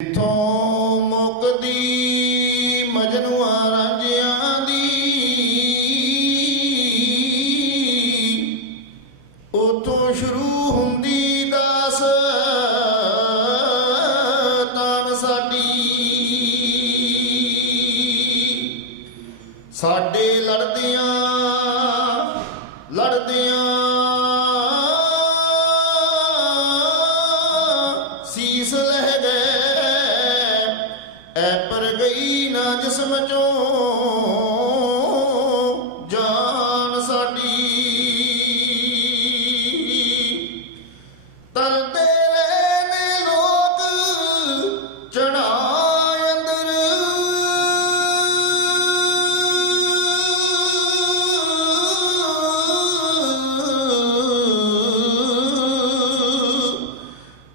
ਇਥੋਂ ਮੁਕਦੀ ਮਜਨੂਆਂ ਰਾਂਝਿਆਂ ਦੀ, ਉਥੋਂ ਸ਼ੁਰੂ ਹੁੰਦੀ ਦਾਸ ਤਾਨ ਸਾਡੀ। ਸਾਡੇ ਲੜਦਿਆਂ ਲੜਦਿਆਂ ਸੀਸ ਲਹਿ ਗਏ, ਐ ਪਰ ਗਈ ਨਾ ਜਿਸਮ ਚੋਂ ਜਾਨ ਸਾਡੀ। ਤਰਦੇ ਰਹੇ ਨੇ ਲੋਕ ਚੜਾ ਅੰਦਰ,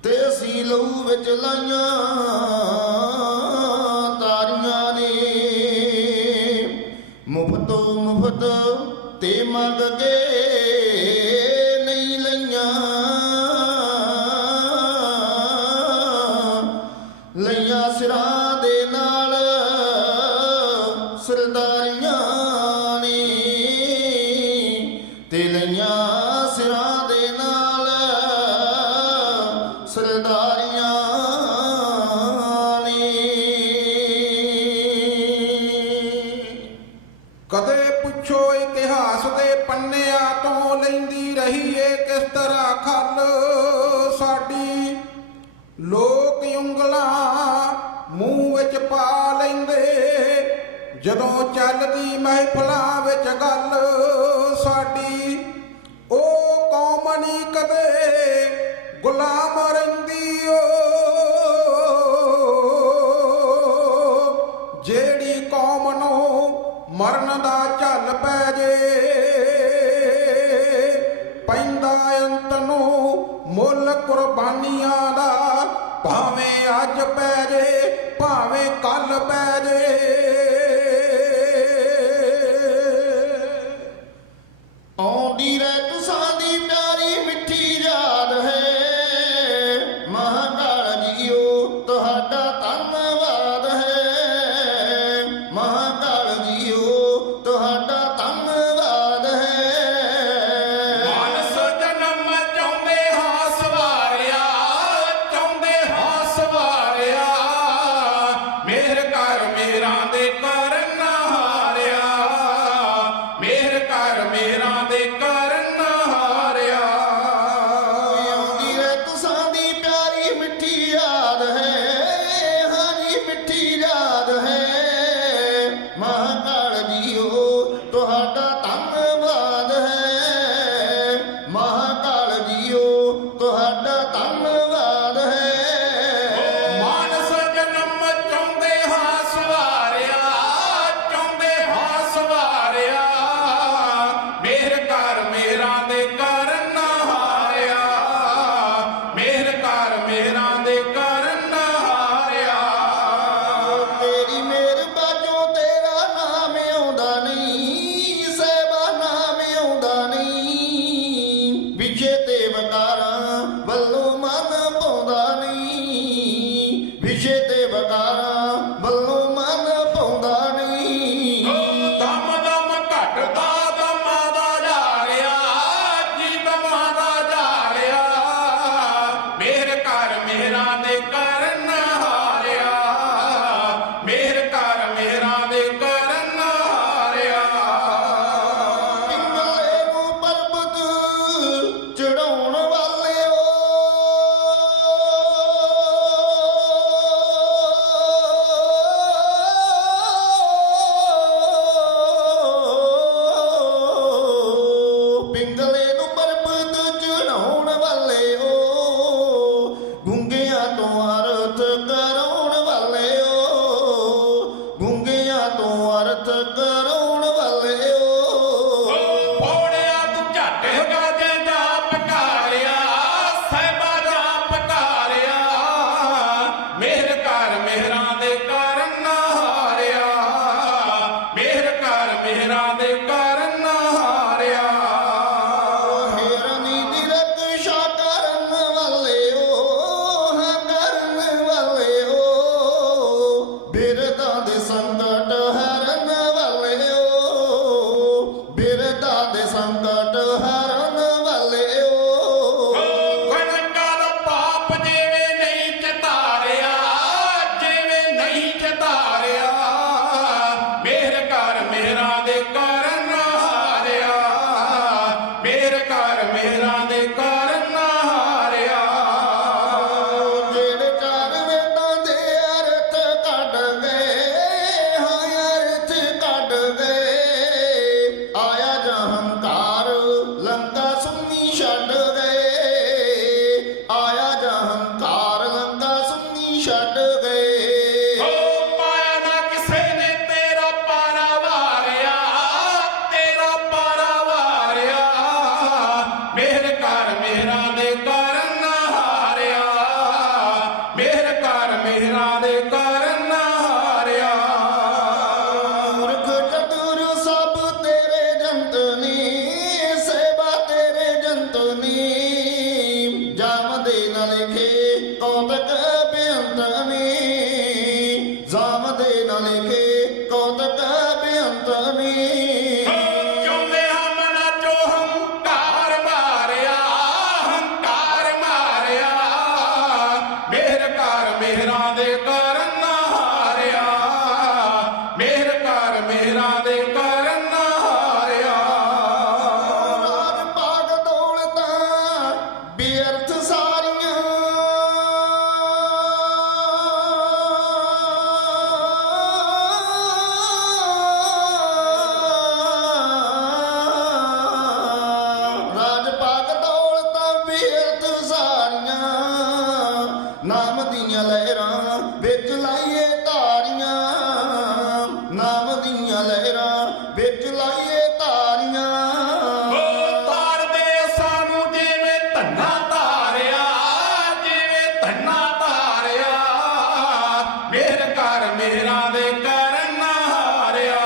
ਤੇ ਅਸੀਂ ਲਹੂ ਵਿੱਚ ਲਾਈਆਂ ਤਾਰੀਆਂ ਨੇ। ਮੁਫਤੋਂ ਮੁਫਤ ਤੇ ਮੰਗ ਕੇ ਨਹੀਂ ਲਈਆਂ, ਲਈਆਂ ਸਿਰਾਂ ਦੇ ਨਾਲ ਸਰਦਾਰੀਆਂ ਨੇ, ਤੇ ਲਈਆਂ ਸਿਰਾਂ ਦੇ ਨਾਲ ਸਰਦਾਰੀਆਂ ਨੇ। ਕਦੇ ਪੁੱਛੋ ਇਤਿਹਾਸ ਦੇ ਪੰਨਿਆਂ ਤੋਂ ਲੈਂਦੀ ਰਹੀ ਏ ਕਿਸ ਤਰ੍ਹਾਂ ਖੱਲ ਸਾਡੀ। ਲੋਕ ਉਂਗਲਾਂ ਮੂੰਹ ਵਿੱਚ ਪਾ ਲੈਂਦੇ ਜਦੋਂ ਚੱਲਦੀ ਮਹਿਫਲਾਂ ਵਿੱਚ ਗੱਲ ਸਾਡੀ। ਉਹ ਕੌਮ ਨਹੀਂ ਕਦੇ ਗੁਲਾਮ ਰਹਿੰਦੀ ਓ, ਜਿਹੜੀ ਕੌਮ ਨੂੰ ਮਰਨ ਦਾ ਝੱਲ ਪੈ ਜੇ, ਪੈਂਦਾ ਅੰਤ ਨੂੰ ਮੁੱਲ ਕੁਰਬਾਨੀਆਂ ਦਾ। ਭਾਵੇਂ ਅੱਜ ਪੈ ਜੇ ਭਾਵੇਂ ਕੱਲ ਪੈ ਜੇ। ਆਉਂਦੀ ਰਹਿ ਤੁਸਾਂ ਦੀ ਪਿਆਰੀ ਮਿੱਠੀ ਯਾਦ ਹੈ, ਮਹਾਕਾਲ ਜੀਓ ਤੁਹਾਡਾ ਧੰਨਵਾਦ ਹੈ। ਮਹਾਕਾਲ ਜੀਓ ਤੁਹਾਡਾ ਧੰਨਵਾਦ ਹੈ। ਮਾਨਸ ਜਨਮ ਚਾਹੁੰਦੇ ਹਾਂ ਸਵਾਰਿਆ, ਚਾਹੁੰਦੇ ਹਾਂ ਸਵਾਰਿਆ। ਮਿਹਰ ਕਰ ਮੇਰਾਂ ਦੇ ਕਰਨ ਹਾਰਿਆ, ਮਿਹਰ ਕਰ ਮੇਰਾਂ ਦੇ ਕਰਨ ਹਾਰਿਆ। ਆਉਂਦੀ ਰਹਿ ਤੁਸਾਂ ਦੀ ਪਿਆਰੀ ਮਿੱਠੀ ਯਾਦ ਹੈ, ਹਾਂਜੀ ਮਿੱਠੀ ਯਾਦ ਹੈ। ਮਹਾਕਾਲ ਜੀਓ ਤੁਹਾਡਾ ਧੰਨਵਾਦ ਹੈ। ਮਹਾਕਾਲ ਜੀਓ ਤੁਹਾਡਾ ਧੰਨਵਾਦ ਹੈ। ਮਾਨਸ ਜਨਮ ਚਾਹੁੰਦੇ ਹਾਂ ਸਵਾਰਿਆ, ਚਾਹੁੰਦੇ ਹਾਂ ਸਵਾਰਿਆ। ਮਿਹਰ ਕਰ ਮੇਰਾਂ ਦੇ ਕਰਨ ਹਾਰਿਆ, ਮਿਹਰ ਕਰ ਮੇਰਾਂ ਦੇ ਕਰਨ ਹਾਰਿਆ। ਤੇਰੀ ਮਿਹਰ ਬਾਝੋਂ ਤੇਰਾ ਨਾਮ ਆਉਂਦਾ ਨਹੀਂ, ਸਹਿਬਾ ਨਾਮ ਆਉਂਦਾ ਨਹੀਂ। ਵਿਛੇ ਤੇ ਵਕਾਰਾਂ ਵੱਲੋਂ ਮਨ ਪਾਉਂਦਾ ਨਹੀਂ, ਵਿਛੇ ਤੇ ਵਕਾਰਾਂ ਵੱਲੋਂ ਮਨ ਪਾਉਂਦਾ ਨਹੀਂ। ਦਮ ਦਮ ਘਟਦਾ ਦਮਾਂ ਦਾ ਜਾ ਰਿਹਾ, ਜੀ ਦਮਾਂ ਦਾ ਜਾ ਰਿਹਾ। ਮਿਹਰ ਕਰ ਮੇਰਾਂ ਦੇ ਕਰਨ ਹਾਰਿਆ, ਮਿਹਰ ਕਰ ਮੇਰਾਂ ਦੇ ਕਰਨ ਹਾਰਿਆ। ਪਿੰਗਲੇ ਨੂੰ ਪਰਬਤ ਚੜਾਉਣ ਵਾਲਿਓ, ਪਿੰਗਲੇ ਨੂੰ ਪਰਬਤ ਚੜਾਉਣ ਵਾਲਿਓ। ਗੁੰਗਿਆਂ ਤੋਂ ਅਰਥ ਕਰਾਉਣ ਵਾਲਿਓ, ਗੁੰਗਿਆਂ ਤੋਂ ਅਰਥ ਕਰਾਉਣ ਵਾਲਿਓ। ਪੌੜਿਆ ਤੂੰ ਝੱਟ ਗਾਜੇ ਦਾ ਪਕਾਰਿਆ, ਸਾਹਿਬਾ ਦਾ ਪਕਾਰਿਆ। ਮਿਹਰ ਕਰ ਮਿਹਰਾਂ ਦੇ ਕਰਨ ਹਾਰਿਆ, ਮਿਹਰ ਕਰ ਮਿਹਰਾਂ ਦੇ ਕਰਨ ਹਾਰਿਆ। ਮੇਰਨੀ ਦੀ ਰਕਸ਼ਾ ਕਰਨ ਵਾਲਿਓ, ਹਾਂ ਕਰਨ ਵਾਲਿਓ। ਗਏ। ਪਾਇਆ ਨਾ ਕਿਸੇ ਨੇ ਤੇਰਾ ਪਾਰਾ ਵਾਰਿਆ, ਤੇਰਾ ਪਾਰਾ ਵਾਰਿਆ। ਮਿਹਰ ਕਰ ਮਿਹਰਾਂ ਦੇ ਕਰਨ ਹਾਰਿਆ, ਮਿਹਰ ਕਰ ਮਿਹਰਾਂ ਦੇ ਕਰਨ ਹਾਰਿਆ। ਮੂਰਖ ਚਤੁਰ ਸਭ ਤੇਰੇ ਜੰਤ ਨੀ, ਸੇਵਾ ਤੇਰੇ ਜੰਤ ਨੀ। ਜਾਮ ਦੇ ਨਾ ਲਿਖੇ ਕੌਤਕ ਬੇਅੰਤ ਨੀ, ਜਾਮ ਦੇ ਨਾ ਲਿਖੇ ਕੌਤਕ ਬੇਅੰਤ ਨੀ। ਚਾਹੁੰਦੇ ਹਾਂ ਮਨਾਂ ਚੋਂ ਹੰਕਾਰ ਮਾਰਿਆ, ਹੰਕਾਰ ਮਾਰਿਆ। ਮਿਹਰ ਕਰ ਮਿਹਰਾਂ ਦੇ ਕਰਨ ਹਾਰਿਆ, ਮਿਹਰ ਕਰ ਮਿਹਰਾਂ ਦੇ ਕਰਨ ਹਾਰਿਆ। ਰਾਜ ਭਾਗ ਦੌਲਤਾਂ ਬੇਅਰਥ ਸਾਰੀਆਂ, ਰਾਜ ਭਾਗ ਦੌਲਤਾਂ ਬੇਅਰਥ ਸਾਰੀਆਂ। ਨਾਮ ਦੀਆਂ ਲਹਿਰਾਂ ਵਿੱਚ ਲਾਈਏ ਧਾਰੀਆਂ, ਨਾਮ ਦੀਆਂ ਲਹਿਰਾਂ ਵਿੱਚ ਲਾਈਏ ਧਾਰੀਆਂ। ਤਾਰ ਦੇ ਸਾਨੂੰ ਜਿਵੇਂ ਧੰਨਾ ਧਾਰਿਆ, ਜਿਵੇਂ ਧੰਨਾ ਧਾਰਿਆ। ਮਿਹਰ ਕਰ ਮਿਹਰਾਂ ਦੇ ਕਰਨ ਹਾਰਿਆ,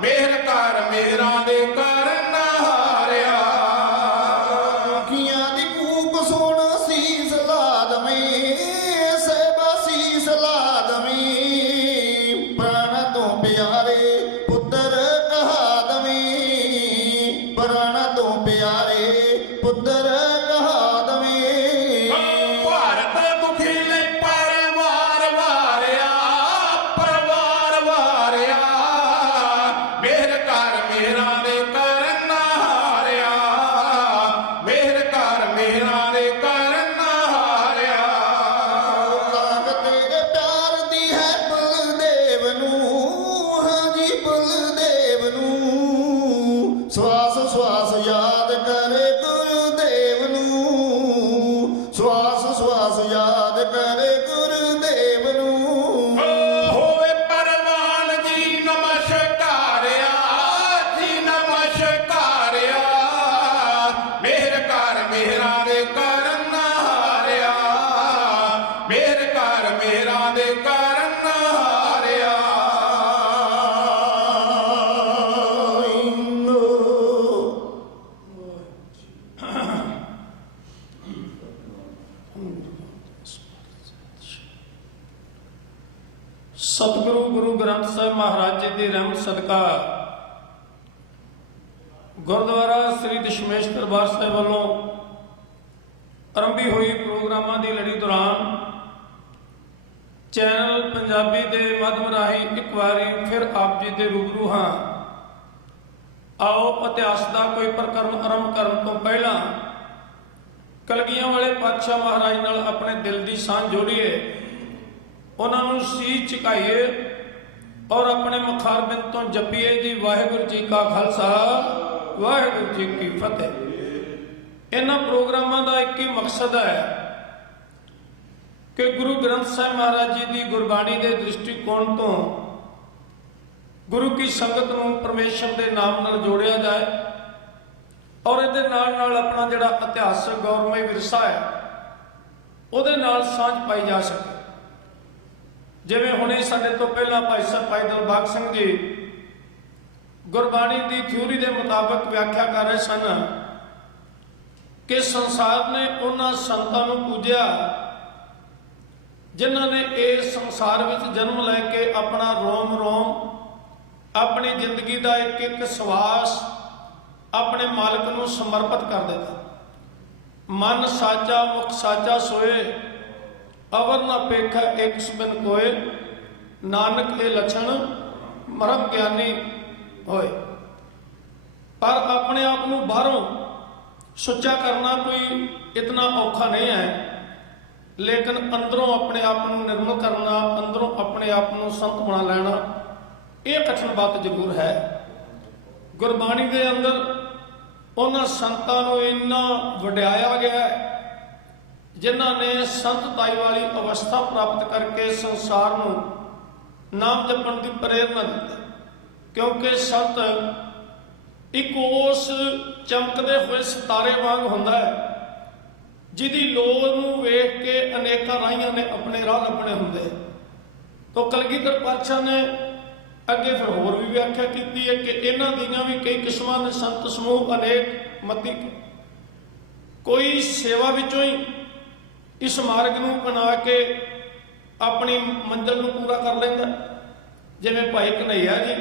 ਮਿਹਰ ਕਰ ਮਿਹਰਾਂ ਦੇ ਕਰਨ ਹਾਰਿਆ। ਅੱਖੀਆਂ ਦੀ ਕੂਕ ਸੁਣ ਸੀਸ ਲਾ ਦਵੇਂ, ਸੇਵਾ ਸੀਸ ਲਾ ਦਵੇਂ। ਪ੍ਰਾਣ ਤੋਂ ਪਿਆਰੇ ਪੁੱਤਰ ਕਹਾ ਦਵੇਂ, ਪ੍ਰਾਣ ਤੋਂ ਪਿਆਰੇ ਪੁੱਤਰ ਕਹਾ ਦਵੇਂ। ਭਾਰਤ ਦੁਖੀ ਲਈ ਪਰਿਵਾਰ ਵਾਰਿਆ, ਪਰਿਵਾਰ ਵਾਰਿਆ। ਮਿਹਰ ਕਰ ਮਿਹਰਾਂ ਦੇ ਕਰਨ ਹਾਰਿਆ, ਮਿਹਰ ਕਰ ਮਿਹਰਾਂ ਦੇ ਕਰਨ ਹਾਰਿਆ। ਲਾਗ ਤੇਰੇ ਪਿਆਰ ਦੀ ਹੈ ਬਲਦੇਵ ਨੂੰ, ਹਾਂਜੀ ਬਲਦੇਵ ਨੂੰ। ਸਵਾਸ ਸਵਾਸ ਯਾਦ ਕਰੇ ਗੁਰਦੇਵ ਨੂੰ, ਸਵਾਸ ਸਵਾਸ ਯਾਦ ਕਰੇ ਗੁਰਦੇਵ ਨੂੰ। ਹੋਵੇ ਪਰਵਾਨ ਜੀ ਨਮਸਕਾਰਿਆ, ਜੀ ਨਮਸਕਾਰਿਆ। ਮਿਹਰ ਕਰ ਮਿਹਰਾਂ ਦੇ ਕਰਨ ਹਾਰਿਆ, ਮਿਹਰ ਕਰ ਮਿਹਰਾਂ ਦੇ ਕਰਨ ਹਾਰਿਆ। ਸਤਿਗੁਰੂ ਗੁਰੂ ਗ੍ਰੰਥ ਸਾਹਿਬ ਮਹਾਰਾਜ ਜੀ ਦੀ ਰਹਿਮਤ ਸਦਕਾ ਗੁਰਦੁਆਰਾ ਸ੍ਰੀ ਦਸ਼ਮੇਸ਼ ਦਰਬਾਰ ਸਾਹਿਬ ਵੱਲੋਂ ਆਰੰਭੀ ਹੋਈ ਪ੍ਰੋਗਰਾਮਾਂ ਦੀ ਲੜੀ ਦੌਰਾਨ ਚੈਨਲ ਪੰਜਾਬੀ ਦੇ ਮਾਧਿਅਮ ਰਾਹੀਂ ਇੱਕ ਵਾਰੀ ਫਿਰ ਆਪ ਜੀ ਦੇ ਰੂਬਰੂ ਹਾਂ। ਆਓ ਇਤਿਹਾਸ ਦਾ ਕੋਈ ਪ੍ਰਕਰਮ ਆਰੰਭ ਕਰਨ ਤੋਂ ਪਹਿਲਾਂ ਕਲਗੀਆਂ ਵਾਲੇ ਪਾਤਸ਼ਾਹ ਮਹਾਰਾਜ ਨਾਲ ਆਪਣੇ ਦਿਲ ਦੀ ਸਾਂਝ ਜੋੜੀਏ, ਉਹਨਾਂ ਨੂੰ ਸੀਸ ਝੁਕਾਈਏ ਔਰ ਆਪਣੇ ਮੁਖਾਰਬਿੰਦ ਤੋਂ ਜਪੀਏ ਜੀ ਵਾਹਿਗੁਰੂ ਜੀ ਕਾ ਖਾਲਸਾ ਵਾਹਿਗੁਰੂ ਜੀ ਕੀ ਫਤਿਹ। ਇਹਨਾਂ ਪ੍ਰੋਗਰਾਮਾਂ ਦਾ ਇੱਕ ਹੀ ਮਕਸਦ ਹੈ ਕਿ ਗੁਰੂ ਗ੍ਰੰਥ ਸਾਹਿਬ ਮਹਾਰਾਜ ਜੀ ਦੀ ਗੁਰਬਾਣੀ ਦੇ ਦ੍ਰਿਸ਼ਟੀਕੋਣ ਤੋਂ ਗੁਰੂ ਕੀ ਸੰਗਤ ਨੂੰ ਪਰਮੇਸ਼ਰ ਦੇ ਨਾਮ ਨਾਲ ਜੋੜਿਆ ਜਾਏ ਔਰ ਇਹਦੇ ਨਾਲ ਨਾਲ ਆਪਣਾ ਜਿਹੜਾ ਇਤਿਹਾਸਕ ਗੌਰਵਮਈ ਵਿਰਸਾ ਹੈ ਉਹਦੇ ਨਾਲ ਸਾਂਝ ਪਾਈ ਜਾ ਸਕੇ। ਜਿਵੇਂ ਹੁਣੇ ਸਾਡੇ ਤੋਂ ਪਹਿਲਾਂ ਭਾਈ ਸਾਹਿਬ ਭਾਈ ਦਿਲਬਾਗ ਸਿੰਘ ਜੀ ਗੁਰਬਾਣੀ ਦੀ ਥਿਊਰੀ ਦੇ ਮੁਤਾਬਕ ਵਿਆਖਿਆ ਕਰ ਰਹੇ ਸਨ ਕਿ ਸੰਸਾਰ ਨੇ ਉਹਨਾਂ ਸੰਤਾਂ ਨੂੰ ਪੂਜਿਆ ਜਿਨ੍ਹਾਂ ਨੇ ਇਸ ਸੰਸਾਰ ਵਿੱਚ ਜਨਮ ਲੈ ਕੇ ਆਪਣਾ ਰੋਮ ਰੋਮ ਆਪਣੀ ਜ਼ਿੰਦਗੀ ਦਾ ਇੱਕ ਇੱਕ ਸਵਾਸ ਆਪਣੇ ਮਾਲਕ ਨੂੰ ਸਮਰਪਿਤ ਕਰ ਦਿੱਤਾ। ਮਨ ਸਾਚਾ ਮੁਖ ਸਾਚਾ ਸੋਏ, ਅਵਰ ਨਾ ਪੇਖਾ ਇੱਕ ਸੁਬਨ ਕੋਏ, ਨਾਨਕ ਇਹ ਲੱਛਣ ਮਰਮ ਗਿਆਨੀ ਹੋਏ। ਪਰ ਆਪਣੇ ਆਪ ਨੂੰ ਬਾਹਰੋਂ ਸੁੱਚਾ ਕਰਨਾ ਕੋਈ ਇਤਨਾ ਔਖਾ ਨਹੀਂ ਹੈ, ਲੇਕਿਨ ਅੰਦਰੋਂ ਆਪਣੇ ਆਪ ਨੂੰ ਨਿਰਮਲ ਕਰਨਾ, ਅੰਦਰੋਂ ਆਪਣੇ ਆਪ ਨੂੰ ਸੰਤ ਬਣਾ ਲੈਣਾ, ਇਹ ਕਠਿਨ ਬਾਤ ਜ਼ਰੂਰ ਹੈ। ਗੁਰਬਾਣੀ ਦੇ ਅੰਦਰ ਉਹਨਾਂ ਸੰਤਾਂ ਨੂੰ ਇੰਨਾ ਵਡਿਆਇਆ ਗਿਆ ਹੈ, ਜਿਨ੍ਹਾਂ ਨੇ ਸੰਤਤਾਈ ਵਾਲੀ ਅਵਸਥਾ ਪ੍ਰਾਪਤ ਕਰਕੇ ਸੰਸਾਰ ਨੂੰ ਨਾਮ ਜਪਣ ਦੀ ਪ੍ਰੇਰਨਾ ਦਿੱਤੀ। ਕਿਉਂਕਿ ਸੰਤ ਇੱਕ ਉਸ ਚਮਕਦੇ ਹੋਏ ਸਿਤਾਰੇ ਵਾਂਗ ਹੁੰਦਾ ਹੈ ਜਿਹਦੀ ਲੋੜ ਨੂੰ ਵੇਖ ਕੇ ਅਨੇਕਾਂ ਰਾਹੀਆਂ ਨੇ ਆਪਣੇ ਰਾਹ ਲੱਭਣੇ ਹੁੰਦੇ। ਤਾਂ ਕਲਗੀਧਰ ਪਾਤਸ਼ਾਹ ਨੇ ਅੱਗੇ ਫਿਰ ਹੋਰ ਵੀ ਵਿਆਖਿਆ ਕੀਤੀ ਹੈ ਕਿ ਇਹਨਾਂ ਦੀਆਂ ਵੀ ਕਈ ਕਿਸਮਾਂ ਦੇ ਸੰਤ ਸਮੂਹ ਅਨੇਕ ਮਤੀ, ਕੋਈ ਸੇਵਾ ਵਿੱਚੋਂ ਹੀ ਇਸ ਮਾਰਗ ਨੂੰ ਬਣਾ ਕੇ ਆਪਣੀ ਮੰਜ਼ਿਲ ਨੂੰ ਪੂਰਾ ਕਰ ਲੈਂਦਾ। ਜਿਵੇਂ ਭਾਈ ਕਨ੍ਹਈਆ ਜੀ,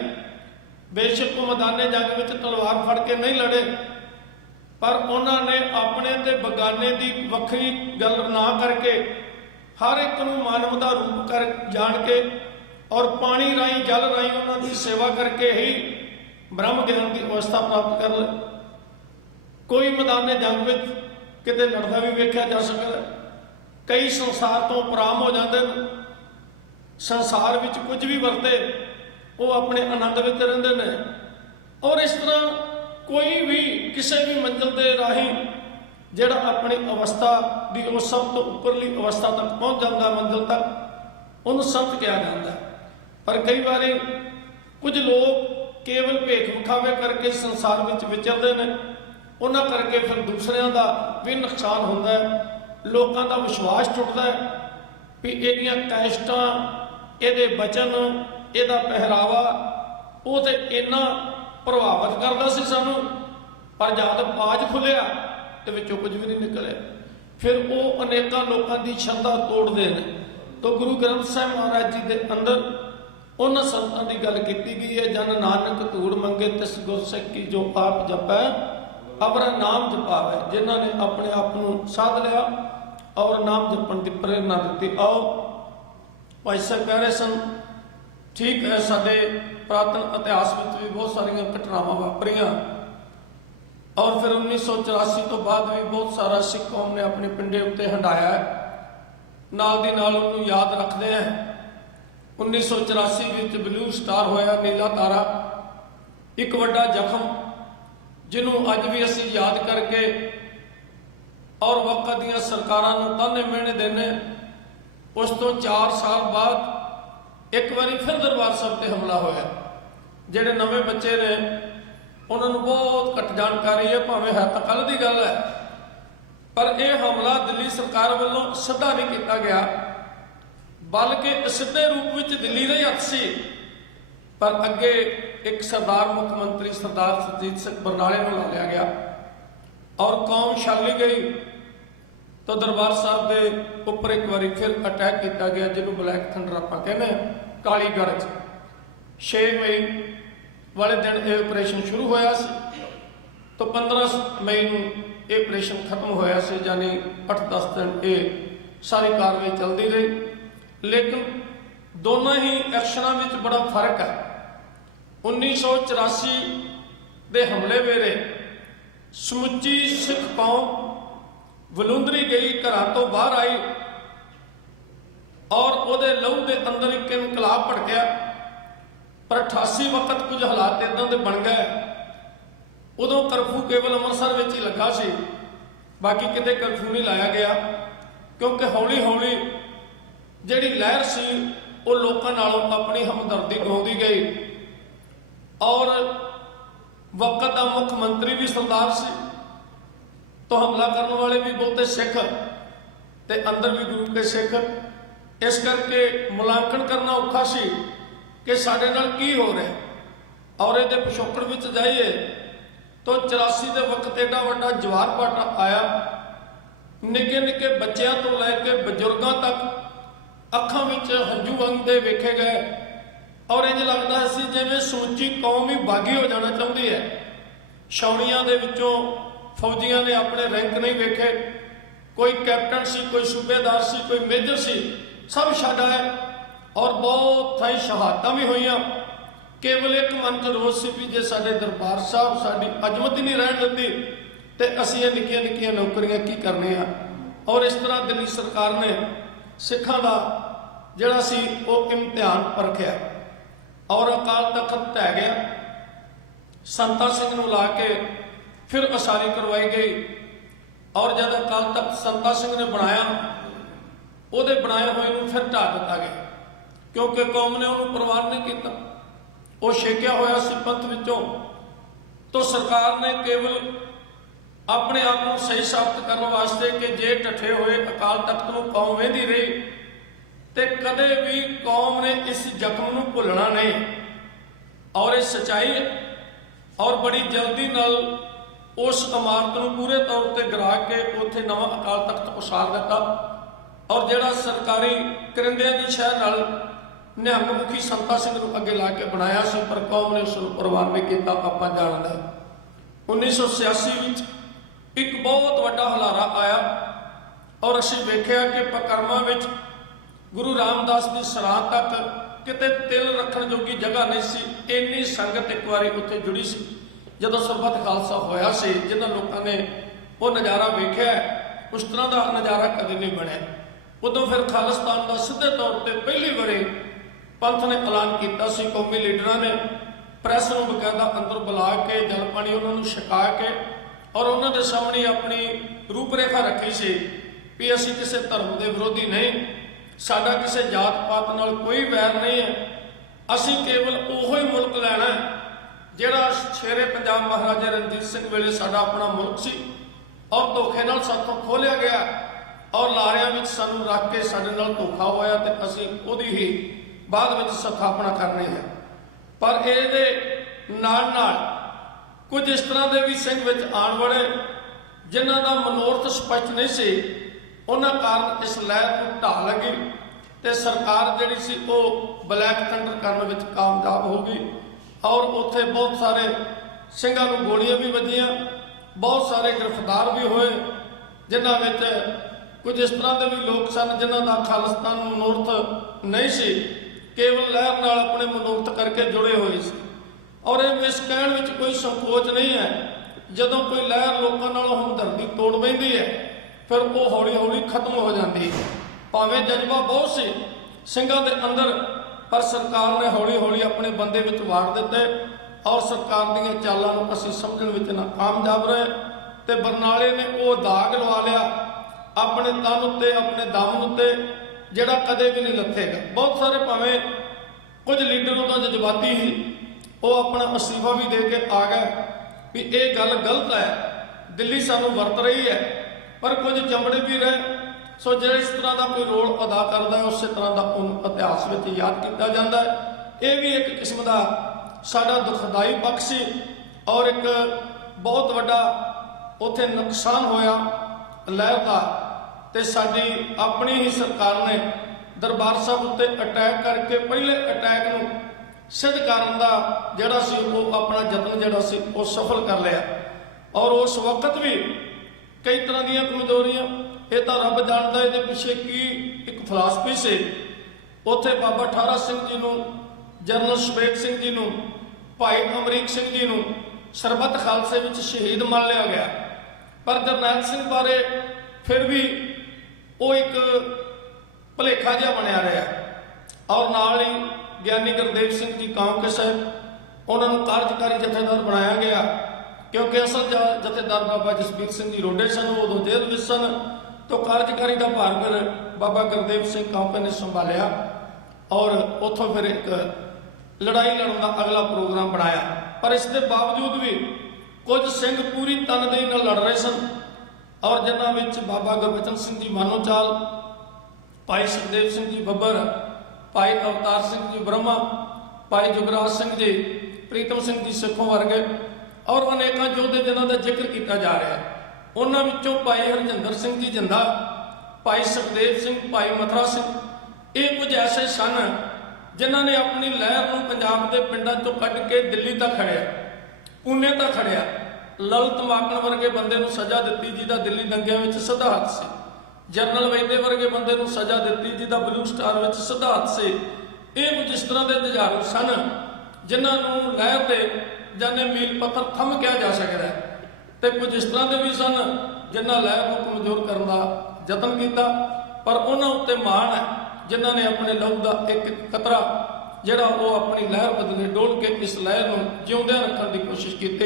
ਬੇਸ਼ੱਕ ਉਹ ਮੈਦਾਨੇ ਜੰਗ ਵਿੱਚ ਤਲਵਾਰ ਫੜ ਕੇ ਨਹੀਂ ਲੜੇ, ਪਰ ਉਹਨਾਂ ਨੇ ਆਪਣੇ ਤੇ ਬਗਾਨੇ ਦੀ ਵੱਖਰੀ ਗੱਲ ਨਾ ਕਰਕੇ ਹਰ ਇੱਕ ਨੂੰ ਮਾਨਵ ਦਾ ਰੂਪ ਕਰ ਜਾਣ ਕੇ ਔਰ ਪਾਣੀ ਰਾਹੀਂ ਜਲ ਰਾਹੀਂ ਉਹਨਾਂ ਦੀ ਸੇਵਾ ਕਰਕੇ ਹੀ ਬ੍ਰਹਮ ਗਿਆਨ ਦੀ ਅਵਸਥਾ ਪ੍ਰਾਪਤ ਕਰ ਲਈ। ਕੋਈ ਮੈਦਾਨੇ ਜੰਗ ਵਿੱਚ ਕਿਤੇ ਲੜਦਾ ਵੀ ਵੇਖਿਆ ਜਾ ਸਕਦਾ। ਕਈ ਸੰਸਾਰ ਤੋਂ ਉਪਰਾਮ ਹੋ ਜਾਂਦੇ ਨੇ, ਸੰਸਾਰ ਵਿੱਚ ਕੁਝ ਵੀ ਵਰਤੇ ਉਹ ਆਪਣੇ ਆਨੰਦ ਵਿੱਚ ਰਹਿੰਦੇ ਨੇ। ਔਰ ਇਸ ਤਰ੍ਹਾਂ ਕੋਈ ਵੀ ਕਿਸੇ ਵੀ ਮੰਜ਼ਿਲ ਦੇ ਰਾਹੀਂ ਜਿਹੜਾ ਆਪਣੀ ਅਵਸਥਾ ਦੀ ਉਹ ਸਭ ਤੋਂ ਉੱਪਰਲੀ ਅਵਸਥਾ ਤੱਕ ਪਹੁੰਚ ਜਾਂਦਾ, ਮੰਜ਼ਿਲ ਤੱਕ, ਉਹਨੂੰ ਸੰਤ ਕਿਹਾ ਜਾਂਦਾ। ਪਰ ਕਈ ਵਾਰੀ ਕੁਝ ਲੋਕ ਕੇਵਲ ਭੇਖ ਵਿਖਾਵੇ ਕਰਕੇ ਸੰਸਾਰ ਵਿੱਚ ਵਿਚਰਦੇ ਨੇ, ਉਹਨਾਂ ਕਰਕੇ ਫਿਰ ਦੂਸਰਿਆਂ ਦਾ ਵੀ ਨੁਕਸਾਨ ਹੁੰਦਾ ਹੈ। ਲੋਕਾਂ ਦਾ ਵਿਸ਼ਵਾਸ ਟੁੱਟਦਾ ਹੈ ਵੀ ਇਹਦੀਆਂ ਕੈਸਟਾਂ, ਇਹਦੇ ਬਚਨ, ਇਹਦਾ ਪਹਿਰਾਵਾ ਉਹ ਤੇ ਇੰਨਾ ਪ੍ਰਭਾਵਿਤ ਕਰਦਾ ਸੀ ਸਾਨੂੰ, ਪਰ ਜਦ ਬਾਜ ਖੁੱਲਿਆ ਤੇ ਵਿੱਚੋਂ ਕੁਝ ਵੀ ਨਹੀਂ ਨਿਕਲਿਆ। ਫਿਰ ਉਹ ਅਨੇਕਾਂ ਲੋਕਾਂ ਦੀ ਸ਼ਰਧਾ ਤੋੜਦੇ ਨੇ। ਤਾਂ ਗੁਰੂ ਗ੍ਰੰਥ ਸਾਹਿਬ ਮਹਾਰਾਜ ਜੀ ਦੇ ਅੰਦਰ ਉਹਨਾਂ ਸੰਤਾਂ ਦੀ ਗੱਲ ਕੀਤੀ ਗਈ ਹੈ, ਜਨ ਨਾਨਕ ਧੂੜ ਮੰਗੇ ਤਿਸ ਗੁਰਸਿੱਖ ਕੀ ਜੋ ਆਪ ਜਪੈ ਅਵਰਾ ਨਾਮ ਜਪਾਵੇ, ਜਿਨ੍ਹਾਂ ਨੇ ਆਪਣੇ ਆਪ ਨੂੰ ਸਾਧ ਲਿਆ ਔਰ ਨਾਮ ਜਪਣ ਦੀ ਪ੍ਰੇਰਨਾ ਦਿੱਤੀ। ਆਓ ਭਾਈ ਸਾਹਿਬ ਕਹਿ ਰਹੇ ਸਨ, ਠੀਕ ਹੈ, ਸਾਡੇ ਪੁਰਾਤਨ ਇਤਿਹਾਸ ਵਿੱਚ ਵੀ ਬਹੁਤ ਸਾਰੀਆਂ ਘਟਨਾਵਾਂ ਵਾਪਰੀਆਂ ਔਰ ਫਿਰ 1984 ਤੋਂ ਬਾਅਦ ਵੀ ਬਹੁਤ ਸਾਰਾ ਸਿੱਖ ਕੌਮ ਨੇ ਆਪਣੇ ਪਿੰਡੇ ਉੱਤੇ ਹੰਡਾਇਆ ਹੈ। ਨਾਲ ਦੀ ਨਾਲ ਉਹਨੂੰ ਯਾਦ ਰੱਖਦੇ ਹਾਂ। 1984 ਵਿੱਚ ਬਲੂ ਸਟਾਰ ਹੋਇਆ, ਨੀਲਾ ਤਾਰਾ, ਇੱਕ ਵੱਡਾ ਜ਼ਖਮ ਜਿਹਨੂੰ ਅੱਜ ਵੀ ਅਸੀਂ ਯਾਦ ਕਰਕੇ ਔਰ ਵਕਤ ਦੀਆਂ ਸਰਕਾਰਾਂ ਨੂੰ ਤਾਨੇ ਮਿਹਣੇ ਦਿੰਦੇ। ਉਸ ਤੋਂ 4 ਸਾਲ ਬਾਅਦ ਇੱਕ ਵਾਰੀ ਫਿਰ ਦਰਬਾਰ ਸਾਹਿਬ ਤੇ ਹਮਲਾ ਹੋਇਆ। ਜਿਹੜੇ ਨਵੇਂ ਬੱਚੇ ਨੇ ਉਹਨਾਂ ਨੂੰ ਬਹੁਤ ਘੱਟ ਜਾਣਕਾਰੀ ਹੈ, ਭਾਵੇਂ ਹੈ ਤਾਂ ਕੱਲ੍ਹ ਦੀ ਗੱਲ ਹੈ, ਪਰ ਇਹ ਹਮਲਾ ਦਿੱਲੀ ਸਰਕਾਰ ਵੱਲੋਂ ਸਿੱਧਾ ਨਹੀਂ ਕੀਤਾ ਗਿਆ, ਬਲਕਿ ਸਿੱਧੇ ਰੂਪ ਵਿੱਚ ਦਿੱਲੀ ਦਾ ਹੀ ਹੱਥ ਸੀ। ਪਰ ਅੱਗੇ ਇੱਕ ਸਰਦਾਰ ਮੁੱਖ ਮੰਤਰੀ ਸਰਦਾਰ ਸੁਰਜੀਤ ਸਿੰਘ ਬਰਨਾਲੇ ਨੂੰ ਲਾ ਲਿਆ ਗਿਆ ਔਰ ਕੌਮ ਛਾਲੀ ਗਈ। ਤਾਂ ਦਰਬਾਰ ਸਾਹਿਬ ਦੇ ਉੱਪਰ ਇੱਕ ਵਾਰੀ ਫਿਰ ਅਟੈਕ ਕੀਤਾ ਗਿਆ, ਜਿਹਨੂੰ ਬਲੈਕ ਥੰਡਰ ਆਪਾਂ ਕਹਿੰਦੇ ਹਾਂ, ਕਾਲੀ ਗਰਜ। 6 ਮਈ ਵਾਲੇ ਦਿਨ ਇਹ ਆਪਰੇਸ਼ਨ ਸ਼ੁਰੂ ਹੋਇਆ ਸੀ। ਤਾਂ 15 ਮਈ ਨੂੰ ਇਹ ਆਪਰੇਸ਼ਨ ਖਤਮ ਹੋਇਆ ਸੀ, ਯਾਨੀ 8-10 ਦਿਨ ਇਹ ਸਾਰੀ ਕਾਰਵਾਈ ਚੱਲਦੀ ਰਹੀ। ਲੇਕਿਨ ਦੋਨਾਂ ਹੀ ਐਕਸ਼ਨਾਂ ਵਿੱਚ ਬੜਾ ਫਰਕ ਹੈ। 1984 ਦੇ ਹਮਲੇ ਵੇਲੇ ਸਮੁੱਚੀ ਸਿੱਖ ਕੌਮ ਵਲੂੰਦਰੀ ਗਈ, ਘਰਾਂ ਤੋਂ ਬਾਹਰ ਆਈ ਔਰ ਉਹਦੇ ਲਹੂ ਦੇ ਅੰਦਰ ਇੱਕ ਇਨਕਲਾਬ ਭੜਕਿਆ। ਪਰ 88 ਵਕਤ ਕੁਝ ਹਾਲਾਤ ਇਦਾਂ ਦੇ ਬਣ ਗਏ, ਉਦੋਂ ਕਰਫਿਊ ਕੇਵਲ ਅੰਮ੍ਰਿਤਸਰ ਵਿੱਚ ਹੀ ਲੱਗਾ ਸੀ, ਬਾਕੀ ਕਿਤੇ ਕਰਫਿਊ ਨਹੀਂ ਲਾਇਆ ਗਿਆ, ਕਿਉਂਕਿ ਹੌਲੀ ਹੌਲੀ ਜਿਹੜੀ ਲਹਿਰ ਸੀ ਉਹ ਲੋਕਾਂ ਨਾਲੋਂ ਆਪਣੀ ਹਮਦਰਦੀ ਗਾਉਂਦੀ ਗਈ। ਔਰ ਵਕਤ ਦਾ ਮੁੱਖ ਮੰਤਰੀ ਵੀ ਸਰਦਾਰ ਸੀ, ਤਾਂ ਹਮਲਾ ਕਰਨ ਵਾਲੇ ਵੀ ਬਹੁਤੇ ਸਿੱਖ ਤੇ ਅੰਦਰ ਵੀ ਗੁਰੂ ਕੇ ਸਿੱਖ। ਇਸ ਕਰਕੇ ਮੁਲਾਂਕਣ ਕਰਨਾ ਔਖਾ ਸੀ ਕਿ ਸਾਡੇ ਨਾਲ ਕੀ ਹੋ ਰਿਹਾ। ਔਰ ਇਹਦੇ ਪਿਛੋਕੜ ਵਿੱਚ ਜਾਈਏ ਤਾਂ 84 ਦੇ ਵਕਤ ਏਡਾ ਵੱਡਾ ਜਵਾਰ ਭਾਟਾ ਆਇਆ, ਨਿੱਕੇ ਨਿੱਕੇ ਬੱਚਿਆਂ ਤੋਂ ਲੈ ਕੇ ਬਜ਼ੁਰਗਾਂ ਤੱਕ ਅੱਖਾਂ ਵਿੱਚ ਹੰਝੂ ਵਗਦੇ ਵੇਖੇ ਗਏ ਔਰ ਇੰਜ ਲੱਗਦਾ ਸੀ ਜਿਵੇਂ ਸਮੁੱਚੀ ਕੌਮ ਹੀ ਬਾਗੀ ਹੋ ਜਾਣਾ ਚਾਹੁੰਦੀ ਹੈ। ਛਾਉਣੀਆਂ ਦੇ ਵਿੱਚੋਂ ਫੌਜੀਆਂ ਨੇ ਆਪਣੇ ਰੈਂਕ ਨਹੀਂ ਵੇਖੇ, ਕੋਈ ਕੈਪਟਨ ਸੀ, ਕੋਈ ਸੂਬੇਦਾਰ ਸੀ, ਕੋਈ ਮੇਜਰ ਸੀ, ਸਭ ਛੱਡ ਆਏ ਔਰ ਬਹੁਤ ਥਾਈਂ ਸ਼ਹਾਦਤਾਂ ਵੀ ਹੋਈਆਂ। ਕੇਵਲ ਇੱਕ ਮਨ 'ਚ ਰੋਸ ਸੀ ਵੀ ਜੇ ਸਾਡੇ ਦਰਬਾਰ ਸਾਹਿਬ ਸਾਡੀ ਅਜ਼ਮਤ ਹੀ ਨਹੀਂ ਰਹਿਣ ਦਿੰਦੀ ਤੇ ਅਸੀਂ ਇਹ ਨਿੱਕੀਆਂ ਨਿੱਕੀਆਂ ਨੌਕਰੀਆਂ ਕੀ ਕਰਨੀਆਂ। ਔਰ ਇਸ ਤਰ੍ਹਾਂ ਦਿੱਲੀ ਸਰਕਾਰ ਨੇ ਸਿੱਖਾਂ ਦਾ ਜਿਹੜਾ ਸੀ ਉਹ ਇਮਤਿਹਾਨ ਪਰਖਿਆ ਔਰ ਅਕਾਲ ਤਖਤ ਢਹਿ ਗਿਆ। ਸੰਤਾ ਸਿੰਘ ਨੂੰ ਲਾ ਕੇ ਫਿਰ ਉਸਾਰੀ ਕਰਵਾਈ ਗਈ ਔਰ ਜਦ ਅਕਾਲ ਤਖਤ ਸੰਤਾ ਸਿੰਘ ਨੇ ਬਣਾਇਆ, ਉਹਦੇ ਬਣਾਏ ਹੋਏ ਨੂੰ ਫਿਰ ਢਾਹ ਦਿੱਤਾ ਗਿਆ, ਕਿਉਂਕਿ ਕੌਮ ਨੇ ਉਹਨੂੰ ਪ੍ਰਵਾਨ ਨਹੀਂ ਕੀਤਾ। ਉਹ ਛੇਕਿਆ ਹੋਇਆ ਸੀ ਪੰਥ ਵਿੱਚੋਂ। ਤਾਂ ਸਰਕਾਰ ਨੇ ਕੇਵਲ ਆਪਣੇ ਆਪ ਨੂੰ ਸਹੀ ਸਾਬਤ ਕਰਨ ਵਾਸਤੇ ਕਿ ਜੇ ਢੱਠੇ ਹੋਏ ਅਕਾਲ ਤਖਤ ਨੂੰ ਕੌਮ ਵਹਿੰਦੀ ਰਹੀ ਤੇ ਕਦੇ ਵੀ ਕੌਮ ਨੇ ਇਸ ਜ਼ਖਮ ਨੂੰ ਭੁੱਲਣਾ ਨਹੀਂ, ਔਰ ਇਹ ਸੱਚਾਈ ਔਰ ਬੜੀ ਜਲਦੀ ਨਾਲ ਉਸ ਇਮਾਰਤ ਨੂੰ ਪੂਰੇ ਤੌਰ ਤੇ ਗਿਰਾ ਕੇ ਉੱਥੇ ਨਵਾਂ ਅਕਾਲ ਤਖਤ ਉਸਾਰ ਦਿੱਤਾ। ਔਰ ਜਿਹੜਾ ਸਰਕਾਰੀ ਕਰਿੰਦਿਆਂ ਦੀ ਸ਼ਹਿ ਨਾਲ ਨਿਹੰਗ ਮੁਖੀ ਸੰਤਾ ਸਿੰਘ ਨੂੰ ਅੱਗੇ ਲਾ ਕੇ ਬਣਾਇਆ ਸੀ, ਪਰ ਕੌਮ ਨੇ ਉਸ ਨੂੰ ਪ੍ਰਵਾਨ ਨਹੀਂ ਕੀਤਾ। ਆਪਾਂ ਜਾਣਦੇ 1986 ਵਿੱਚ ਇੱਕ ਬਹੁਤ ਵੱਡਾ ਹੁਲਾਰਾ ਆਇਆ ਔਰ ਅਸੀਂ ਵੇਖਿਆ ਕਿ ਪਕਰਮਾਂ ਵਿੱਚ ਗੁਰੂ ਰਾਮਦਾਸ ਦੀ ਸਰਾਂ ਤੱਕ ਕਿਤੇ ਤਿਲ ਰੱਖਣ ਜੋਗੀ ਜਗ੍ਹਾ ਨਹੀਂ ਸੀ। ਇੰਨੀ ਸੰਗਤ ਇੱਕ ਵਾਰੀ ਉੱਥੇ ਜੁੜੀ ਸੀ ਜਦੋਂ ਸਰਬੱਤ ਖਾਲਸਾ ਹੋਇਆ ਸੀ। ਜਿਨ੍ਹਾਂ ਲੋਕਾਂ ਨੇ ਉਹ ਨਜ਼ਾਰਾ ਵੇਖਿਆ, ਉਸ ਤਰ੍ਹਾਂ ਦਾ ਨਜ਼ਾਰਾ ਕਦੇ ਨਹੀਂ ਬਣਿਆ। ਉਦੋਂ ਫਿਰ ਖਾਲਿਸਤਾਨ ਦਾ ਸਿੱਧੇ ਤੌਰ ਤੇ ਪਹਿਲੀ ਵਾਰੀ ਪੰਥ ਨੇ ਐਲਾਨ ਕੀਤਾ ਸੀ। ਕੌਮੀ ਲੀਡਰਾਂ ਨੇ ਪ੍ਰੈਸ ਨੂੰ ਬਕਾਇਦਾ ਅੰਦਰ ਬੁਲਾ ਕੇ ਜਲ ਪਾਣੀ ਉਹਨਾਂ ਨੂੰ ਛਕਾ ਕੇ ਔਰ ਉਹਨਾਂ ਦੇ ਸਾਹਮਣੇ ਆਪਣੀ ਰੂਪਰੇਖਾ ਰੱਖੀ ਸੀ ਵੀ ਅਸੀਂ ਕਿਸੇ ਧਰਮ ਦੇ ਵਿਰੋਧੀ ਨਹੀਂ, ਸਾਡਾ ਕਿਸੇ ਜਾਤ ਪਾਤ ਨਾਲ ਕੋਈ ਵੈਰ ਨਹੀਂ ਹੈ, ਅਸੀਂ ਕੇਵਲ ਉਹੋ ਹੀ ਮੁਲਕ ਲੈਣਾ ਜਿਹੜਾ ਸ਼ੇਰੇ ਪੰਜਾਬ ਮਹਾਰਾਜਾ ਰਣਜੀਤ ਸਿੰਘ ਵੇਲੇ ਸਾਡਾ ਆਪਣਾ ਮੁਲਕ ਸੀ ਔਰ ਧੋਖੇ ਨਾਲ ਸਾਥੋਂ ਖੋਲਿਆ ਗਿਆ ਔਰ ਲਾਰਿਆਂ ਵਿੱਚ ਸਾਨੂੰ ਰੱਖ ਕੇ ਸਾਡੇ ਨਾਲ ਧੋਖਾ ਹੋਇਆ ਤੇ ਅਸੀਂ ਉਹਦੀ ਹੀ ਬਾਅਦ ਵਿੱਚ ਸਥਾਪਨਾ ਕਰਨੀ ਹੈ। ਪਰ ਇਹਦੇ ਨਾਲ ਨਾਲ ਕੁਝ ਇਸ ਤਰ੍ਹਾਂ ਦੇ ਵੀ ਸਿੰਘ ਵਿੱਚ ਆਣ ਵੜੇ ਜਿਨ੍ਹਾਂ ਦਾ ਮਨੋਰਥ ਸਪਸ਼ਟ ਨਹੀਂ ਸੀ। ਉਹਨਾਂ ਕਾਰਨ ਇਸ ਲਹਿਰ ਨੂੰ ਢਾਹ ਲੱਗੀ ਤੇ ਸਰਕਾਰ ਜਿਹੜੀ ਸੀ ਉਹ ਬਲੈਕ ਥੰਡਰ ਕਰਨ ਵਿੱਚ ਕਾਮਯਾਬ ਹੋ ਗਈ ਔਰ ਉੱਥੇ ਬਹੁਤ ਸਾਰੇ ਸਿੰਘਾਂ ਨੂੰ ਗੋਲੀਆਂ ਵੀ ਵੱਜੀਆਂ, ਬਹੁਤ ਸਾਰੇ ਗ੍ਰਿਫਤਾਰ ਵੀ ਹੋਏ, ਜਿਨ੍ਹਾਂ ਵਿੱਚ ਕੁਝ ਇਸ ਤਰ੍ਹਾਂ ਦੇ ਵੀ ਲੋਕ ਸਨ ਜਿਨ੍ਹਾਂ ਦਾ ਖਾਲਿਸਤਾਨ ਮਨੋਰਥ ਨਹੀਂ ਸੀ, ਕੇਵਲ ਲਹਿਰ ਨਾਲ ਆਪਣੇ ਮਨੋਰਥ ਕਰਕੇ ਜੁੜੇ ਹੋਏ ਸੀ। ਔਰ ਇਹ ਇਸ ਕਹਿਣ ਵਿੱਚ ਕੋਈ ਸੰਕੋਚ ਨਹੀਂ ਹੈ, ਜਦੋਂ ਕੋਈ ਲਹਿਰ ਲੋਕਾਂ ਨਾਲੋਂ ਹਮਦਰਦੀ ਤੋੜ ਬੈਂਦੀ ਹੈ ਫਿਰ ਉਹ ਹੌਲੀ ਹੌਲੀ ਖਤਮ ਹੋ ਜਾਂਦੀ ਹੈ। ਭਾਵੇਂ ਜਜ਼ਬਾ ਬਹੁਤ ਸੀ ਸਿੰਘਾਂ ਦੇ ਅੰਦਰ, ਪਰ ਸਰਕਾਰ ਨੇ ਹੌਲੀ ਹੌਲੀ ਆਪਣੇ ਬੰਦੇ ਵਿੱਚ ਵਾੜ ਦਿੱਤੇ ਔਰ ਸਰਕਾਰ ਦੀਆਂ ਚਾਲਾਂ ਨੂੰ ਅਸੀਂ ਸਮਝਣ ਵਿੱਚ ਨਾਕਾਮਯਾਬ ਰਹੇ ਤੇ ਬਰਨਾਲੇ ਨੇ ਉਹ ਦਾਗ ਲਵਾ ਲਿਆ ਆਪਣੇ ਤਨ ਉੱਤੇ, ਆਪਣੇ ਦਮ ਉੱਤੇ, ਜਿਹੜਾ ਕਦੇ ਵੀ ਨਹੀਂ ਲੱਥੇਗਾ। ਬਹੁਤ ਸਾਰੇ ਭਾਵੇਂ ਕੁਝ ਲੀਡਰ ਉਹਦਾ ਜਜ਼ਬਾਤੀ ਸੀ, ਉਹ ਆਪਣਾ ਅਸਤੀਫਾ ਵੀ ਦੇ ਕੇ ਆ ਗਏ ਵੀ ਇਹ ਗੱਲ ਗਲਤ ਹੈ, ਦਿੱਲੀ ਸਾਨੂੰ ਵਰਤ ਰਹੀ ਹੈ, ਪਰ ਕੁਝ ਚੰਬੜੇ ਵੀ ਰਹੇ। ਸੋ ਜਿਹੜਾ ਇਸ ਤਰ੍ਹਾਂ ਦਾ ਕੋਈ ਰੋਲ ਅਦਾ ਕਰਦਾ ਹੈ ਉਸੇ ਤਰ੍ਹਾਂ ਦਾ ਉਹਨੂੰ ਇਤਿਹਾਸ ਵਿੱਚ ਯਾਦ ਕੀਤਾ ਜਾਂਦਾ ਹੈ। ਇਹ ਵੀ ਇੱਕ ਕਿਸਮ ਦਾ ਸਾਡਾ ਦੁਖਦਾਈ ਪੱਖ ਸੀ ਔਰ ਇੱਕ ਬਹੁਤ ਵੱਡਾ ਉੱਥੇ ਨੁਕਸਾਨ ਹੋਇਆ ਲਹਿਰ ਦਾ। ਤੇ ਸਾਡੀ ਆਪਣੀ ਹੀ ਸਰਕਾਰ ਨੇ ਦਰਬਾਰ ਸਾਹਿਬ ਉੱਤੇ ਅਟੈਕ ਕਰਕੇ ਪਹਿਲੇ ਅਟੈਕ ਨੂੰ ਸਿੱਧ ਕਰਨ ਦਾ ਜਿਹੜਾ ਸੀ ਉਹ ਆਪਣਾ ਯਤਨ ਜਿਹੜਾ ਸੀ ਉਹ ਸਫਲ ਕਰ ਲਿਆ। ਔਰ ਉਸ ਵਕਤ ਵੀ ਕਈ ਤਰ੍ਹਾਂ ਦੀਆਂ ਕਮਜ਼ੋਰੀਆਂ, ਇਹ ਤਾਂ ਰੱਬ ਜਾਣਦਾ ਇਹਦੇ ਪਿੱਛੇ ਕੀ ਇੱਕ ਫਿਲਾਸਫੀ ਸੀ। ਉੱਥੇ ਬਾਬਾ ਠਾਰਾ ਸਿੰਘ ਜੀ ਨੂੰ, ਜਨਰਲ ਸ਼ਬੇਗ ਸਿੰਘ ਜੀ ਨੂੰ, ਭਾਈ ਅਮਰੀਕ ਸਿੰਘ ਜੀ ਨੂੰ ਸਰਬੱਤ ਖਾਲਸੇ ਵਿੱਚ ਸ਼ਹੀਦ ਮੰਨ ਲਿਆ ਗਿਆ, ਪਰ ਜਰਨੈਲ ਸਿੰਘ ਬਾਰੇ ਫਿਰ ਵੀ ਉਹ ਇੱਕ ਭੁਲੇਖਾ ਜਿਹਾ ਬਣਿਆ ਰਿਹਾ। ਔਰ ਨਾਲ ਹੀ ਗਿਆਨੀ ਗੁਰਦੇਵ ਸਿੰਘ ਜੀ ਕਾਂਕੇ ਸਾਹਿਬ, ਉਹਨਾਂ ਨੂੰ ਕਾਰਜਕਾਰੀ ਜਥੇਦਾਰ ਬਣਾਇਆ ਗਿਆ, ਕਿਉਂਕਿ ਅਸਲ ਜਥੇਦਾਰ ਬਾਬਾ ਜਸਬੀਰ ਸਿੰਘ ਜੀ ਰੋਡੇ ਸਨ, ਉਦੋਂ ਜੇਲ੍ਹ ਵਿੱਚ ਸਨ। ਤਾਂ ਕਾਰਜਕਾਰੀ ਦਾ ਭਾਰ ਫਿਰ ਬਾਬਾ ਗੁਰਦੇਵ ਸਿੰਘ ਕਾਂਕੇ ਨੇ ਸੰਭਾਲਿਆ ਔਰ ਉੱਥੋਂ ਫਿਰ ਇੱਕ ਲੜਾਈ ਲੜਨ ਦਾ ਅਗਲਾ ਪ੍ਰੋਗਰਾਮ ਬਣਾਇਆ। ਪਰ ਇਸ ਦੇ ਬਾਵਜੂਦ ਵੀ ਕੁਝ ਸਿੰਘ ਪੂਰੀ ਤਨਦੇਹੀ ਨਾਲ ਲੜ ਰਹੇ ਸਨ ਔਰ ਜਿਨ੍ਹਾਂ ਵਿੱਚ ਬਾਬਾ ਗੁਰਬਚਨ ਸਿੰਘ ਜੀ ਮਾਨੋਚਾਲ, ਭਾਈ ਸੁਖਦੇਵ ਸਿੰਘ ਜੀ ਬੱਬਰ, ਭਾਈ ਅਵਤਾਰ ਸਿੰਘ ਜੀ ਬ੍ਰਹਮਾ, ਭਾਈ ਜੁਗਰਾਜ ਸਿੰਘ ਜੀ, ਪ੍ਰੀਤਮ ਸਿੰਘ ਜੀ ਸਿੱਖੋਂ ਵਰਗੇ ਔਰ ਅਨੇਕਾਂ ਯੋਧੇ ਜਿਨ੍ਹਾਂ ਦਾ ਜ਼ਿਕਰ ਕੀਤਾ ਜਾ ਰਿਹਾ। ਉਹਨਾਂ ਵਿੱਚੋਂ ਭਾਈ ਹਰਜਿੰਦਰ ਸਿੰਘ ਜੀ ਜਿੰਦਾ, ਭਾਈ ਸੁਖਦੇਵ ਸਿੰਘ, ਭਾਈ ਮਥੁਰਾ ਸਿੰਘ, ਇਹ ਕੁਝ ਐਸੇ ਸਨ ਜਿਨ੍ਹਾਂ ਨੇ ਆਪਣੀ ਲਹਿਰ ਨੂੰ ਪੰਜਾਬ ਦੇ ਪਿੰਡਾਂ ਤੋਂ ਕੱਢ ਕੇ ਦਿੱਲੀ ਤੱਕ ਖੜਿਆ, ਪੂਨੇ ਤੱਕ ਖੜਿਆ। ਲਲਿਤ ਮਾਕਣ ਵਰਗੇ ਬੰਦੇ ਨੂੰ ਸਜ਼ਾ ਦਿੱਤੀ ਜਿਹਦਾ ਦਿੱਲੀ ਦੰਗਿਆਂ ਵਿੱਚ ਸਿੱਧਾ ਹੱਥ ਸੀ। ਜਰਨਲ ਵੈਦੇ ਵਰਗੇ ਬੰਦੇ ਨੂੰ ਸਜ਼ਾ ਦਿੱਤੀ ਜਿਹਦਾ ਬਲੂ ਸਟਾਰ ਵਿੱਚ ਸਿੱਧਾ ਹੱਥ ਸੀ। ਇਹ ਕੁਝ ਇਸ ਤਰ੍ਹਾਂ ਦੇ ਜੁਝਾਰੂ ਸਨ ਜਿਨ੍ਹਾਂ ਨੂੰ ਲਹਿਰ ਦੇ ਜਾਨੇ ਮੀਲ ਪੱਥਰ ਥੰਮ ਕਿਹਾ ਜਾ ਸਕਦਾ ਹੈ, ਤੇ ਕੁਝ ਇਸ ਤਰ੍ਹਾਂ ਦੇ ਵੀ ਸਨ ਜਿਨ੍ਹਾਂ ਲਹਿਰ ਨੂੰ ਕਮਜ਼ੋਰ ਕਰਨ ਦਾ ਯਤਨ ਕੀਤਾ। ਪਰ ਉਹਨਾਂ ਉੱਤੇ ਮਾਣ ਹੈ ਜਿਨ੍ਹਾਂ ਨੇ ਆਪਣੇ ਲਹੂ ਦਾ ਇੱਕ ਕਤਰਾ ਜਿਹੜਾ ਉਹ ਆਪਣੀ ਲਹਿਰ ਬਦਲੇ ਡੋਲ ਕੇ ਇਸ ਲਹਿਰ ਨੂੰ ਜਿਉਂਦਿਆਂ ਰੱਖਣ ਦੀ ਕੋਸ਼ਿਸ਼ ਕੀਤੀ।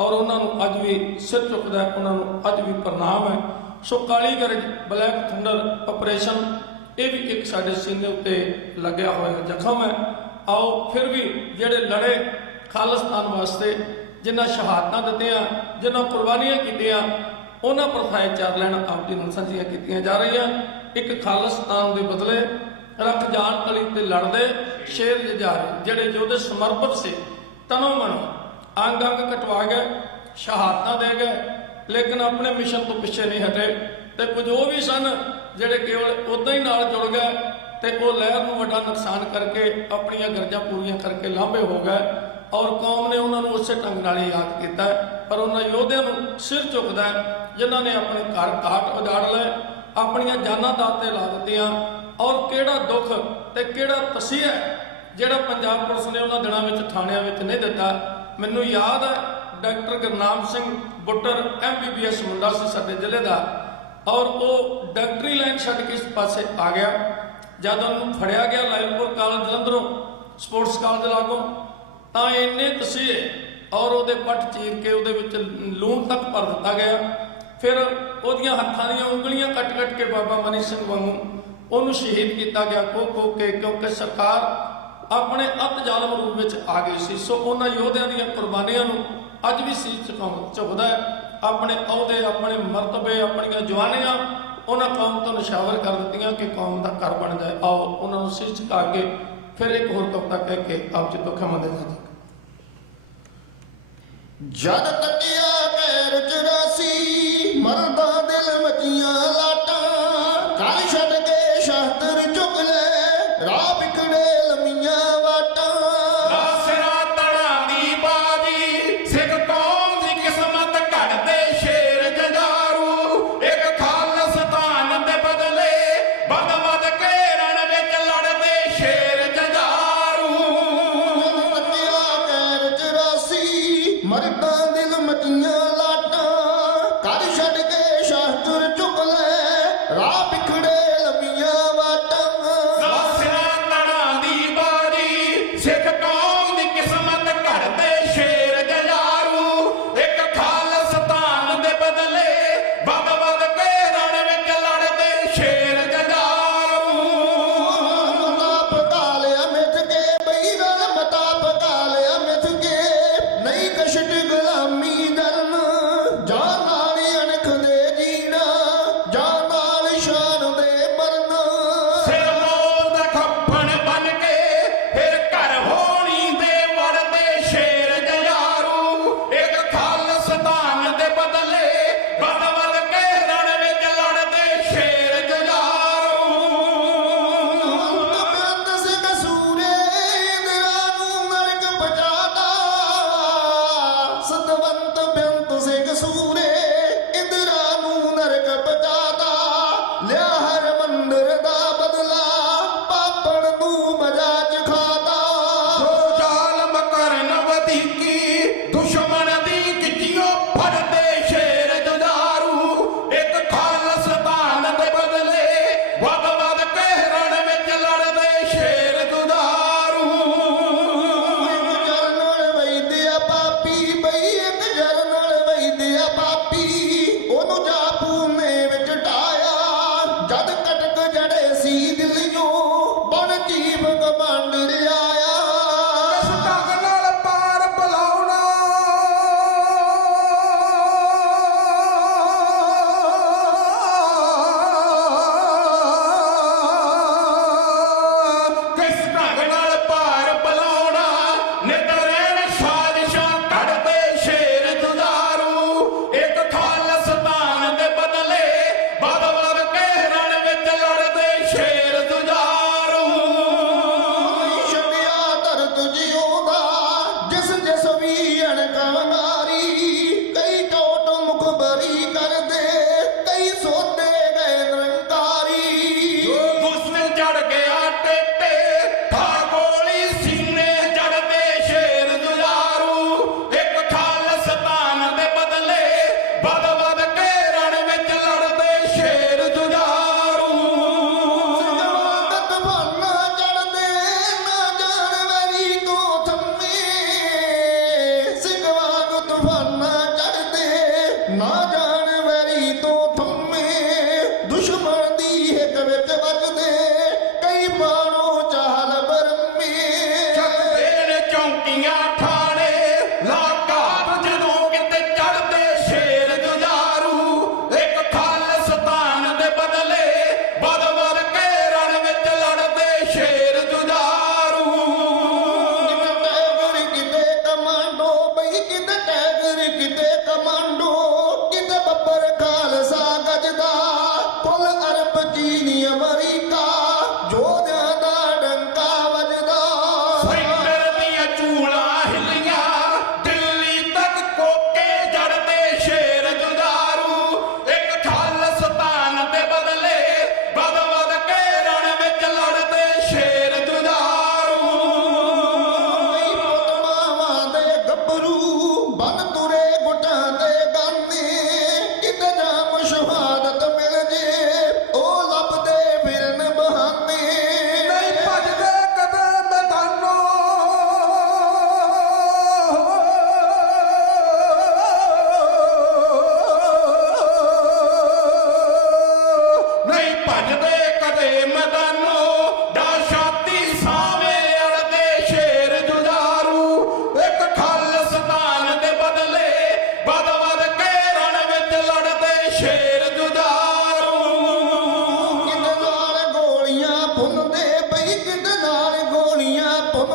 ਔਰ ਉਹਨਾਂ ਨੂੰ ਅੱਜ ਵੀ ਸਿਰ ਝੁਕਦਾ ਹੈ, ਉਹਨਾਂ ਨੂੰ ਅੱਜ ਵੀ ਪ੍ਰਣਾਮ ਹੈ। ਸੋ ਕਾਲੀ ਗਰਜ ਬਲੈਕ ਥੰਡਰ ਆਪਰੇਸ਼ਨ ਇਹ ਵੀ ਇੱਕ ਸਾਡੇ ਸੀਨੇ ਉੱਤੇ ਲੱਗਿਆ ਹੋਇਆ ਜ਼ਖਮ ਹੈ। ਆਓ ਫਿਰ ਵੀ ਜਿਹੜੇ ਲੜੇ ਖਾਲਿਸਤਾਨ ਵਾਸਤੇ, ਜਿਨ੍ਹਾਂ ਸ਼ਹਾਦਤਾਂ ਦਿੱਤੀਆਂ, ਜਿਨ੍ਹਾਂ ਕੁਰਬਾਨੀਆਂ ਕੀਤੀਆਂ, ਉਹਨਾਂ ਪਰਥਾਇਚਾਰ ਲੈਣ ਆਪ ਜੀ ਨਾਲ ਸਾਂਝੀਆਂ ਕੀਤੀਆਂ ਜਾ ਰਹੀਆਂ। ਇੱਕ ਖਾਲਿਸਤਾਨ ਦੇ ਬਦਲੇ ਰੱਖ ਜਾਣ ਕਲੀ ਤੇ ਲੜਦੇ ਸ਼ੇਰ ਜੁਝਾਰੇ, ਜਿਹੜੇ ਯੋਧੇ ਸਮਰਪਿਤ ਸੀ, ਤਨੋਂ ਮਨੋਂ ਅੰਗ ਅੰਗ ਕਟਵਾ ਗਏ, ਸ਼ਹਾਦਤਾਂ ਦੇ ਗਏ, ਲੇਕਿਨ ਆਪਣੇ ਮਿਸ਼ਨ ਤੋਂ ਪਿੱਛੇ ਨਹੀਂ ਹਟੇ। ਤੇ ਕੁਝ ਉਹ ਵੀ ਸਨ ਜਿਹੜੇ ਕੇਵਲ ਉਦਾਂ ਹੀ ਨਾਲ ਜੁੜ ਗਏ ਤੇ ਉਹ ਲਹਿਰ ਨੂੰ ਵੱਡਾ ਨੁਕਸਾਨ ਕਰਕੇ ਆਪਣੀਆਂ ਗਰਜਾਂ ਪੂਰੀਆਂ ਕਰਕੇ ਲਾਂਭੇ ਹੋ ਗਏ, ਔਰ ਕੌਮ ਨੇ ਉਹਨਾਂ ਨੂੰ ਉਸੇ ਢੰਗ ਨਾਲ ਹੀ ਯਾਦ ਕੀਤਾ। ਪਰ ਉਹਨਾਂ ਯੋਧਿਆਂ ਨੂੰ ਸਿਰ ਝੁਕਦਾ ਜਿਨ੍ਹਾਂ ਨੇ ਆਪਣੇ ਘਰ ਘਾਟ ਉਜਾੜ ਲਏ, ਆਪਣੀਆਂ ਜਾਨਾਂ ਦਾਅ ਤੇ ਲਾ ਦਿੱਤੀਆਂ। ਔਰ ਕਿਹੜਾ ਦੁੱਖ ਤੇ ਕਿਹੜਾ ਤਸੀਹਾ ਜਿਹੜਾ ਪੰਜਾਬ ਪੁਲਿਸ ਨੇ ਉਹਨਾਂ ਦਿਨਾਂ ਵਿੱਚ ਥਾਣਿਆਂ ਵਿੱਚ ਨਹੀਂ ਦਿੱਤਾ। ਮੈਨੂੰ ਯਾਦ ਹੈ ਡਾਕਟਰ ਗੁਰਨਾਮ ਸਿੰਘ ਬੁੱਟਰ MBBS ਮੁੰਡਾ ਸੀ ਸਾਡੇ ਜ਼ਿਲ੍ਹੇ ਦਾ, ਔਰ ਉਹ ਡਾਕਟਰੀ ਲਾਈਨ ਛੱਡ ਕੇ ਇਸ ਪਾਸੇ ਆ ਗਿਆ। ਜਦ ਉਹਨੂੰ ਫੜਿਆ ਗਿਆ ਲਾਇਲਪੁਰ ਕਾਲਜ ਜਲੰਧਰੋਂ, ਸਪੋਰਟਸ ਕਾਲਜ ਲਾਗੋਂ, ਤਾਂ ਇੰਨੇ ਤਸੀਹੇ ਔਰ ਉਹਦੇ ਪੱਟ ਚੀਰ ਕੇ ਉਹਦੇ ਵਿੱਚ ਲੂਣ ਤੱਕ ਭਰ ਦਿੱਤਾ ਗਿਆ। ਫਿਰ ਉਹਦੀਆਂ ਹੱਥਾਂ ਦੀਆਂ ਉਂਗਲੀਆਂ ਕੱਟ ਕੇ ਬਾਬਾ ਮਨੀ ਸਿੰਘ ਵਾਂਗੂ ਉਹਨੂੰ ਸ਼ਹੀਦ ਕੀਤਾ ਗਿਆ ਖੋ ਕੇ, ਕਿਉਂਕਿ ਸਰਕਾਰ ਆਪਣੇ ਅੱਤ ਜ਼ਾਲਮ ਰੂਪ ਵਿੱਚ ਆ ਗਈ ਸੀ। ਸੋ ਉਹਨਾਂ ਯੋਧਿਆਂ ਦੀਆਂ ਕੁਰਬਾਨੀਆਂ ਨੂੰ ਅੱਜ ਵੀ ਸੀਸ ਝੁਕਦਾ ਹੈ। ਆਪਣੇ ਅਹੁਦੇ, ਆਪਣੇ ਮਰਤਬੇ, ਆਪਣੀਆਂ ਜਵਾਨੀਆਂ ਉਹਨਾਂ ਕੌਮ ਤੋਂ ਨਿਸ਼ਾਵਰ ਕਰ ਦਿੱਤੀਆਂ ਕਿ ਕੌਮ ਦਾ ਘਰ ਬਣ ਜਾਏ। ਆਓ ਉਹਨਾਂ ਨੂੰ ਸੀਸ ਝੁਕਾ ਕੇ ਫਿਰ ਇੱਕ ਹੋਰ ਕਵਿਤਾ ਕਹਿ ਕੇ ਆਪ ਜੀ ਤੋਂ ਖਿਮਾ ਦੇ ਜੀ। ਜਦ ਤੱਕਿਆ ਪੈਰ 84 ਮਰਦਾ ਦਿਲ ਮਚੀਆਂ ਲਾਟਾਂ, ਘਰ ਛੱਡ ਕੇ ਸ਼ਾਸਤਰ ਚੁੱਕ ਲੈ, ਰਾਹ ਵਿਖੜੇ ਲੰਮੀਆਂ ਵਾਟਾਂ। ਆਸਰਾ ਤਣਾ ਦੀ ਬਾਜੀ ਸਿੱਖ ਕੌਮ ਦੀ ਕਿਸਮਤ ਘੜਦੇ ਸ਼ੇਰ ਜੰਜਾਰੂ, ਇੱਕ ਖਾਲਿਸਤਾਨ ਦੇ ਬਦਲੇ ਵੱਧ ਵੱਧ ਕੇ ਰਣ ਵਿੱਚ ਲੜਦੇ ਸ਼ੇਰ ਜੰਜਾਰੂ। ਜਦ ਤੱਕਿਆ ਪੈਰ 84 ਮਰਦਾ ਦਿਲ ਮਚੀਆਂ ਲਾਟਾਂ, ਘਰ ਛੱਡ ਕੇ ਸ਼ਾਸਤਰ ਚੁੱਕ ਲੈ,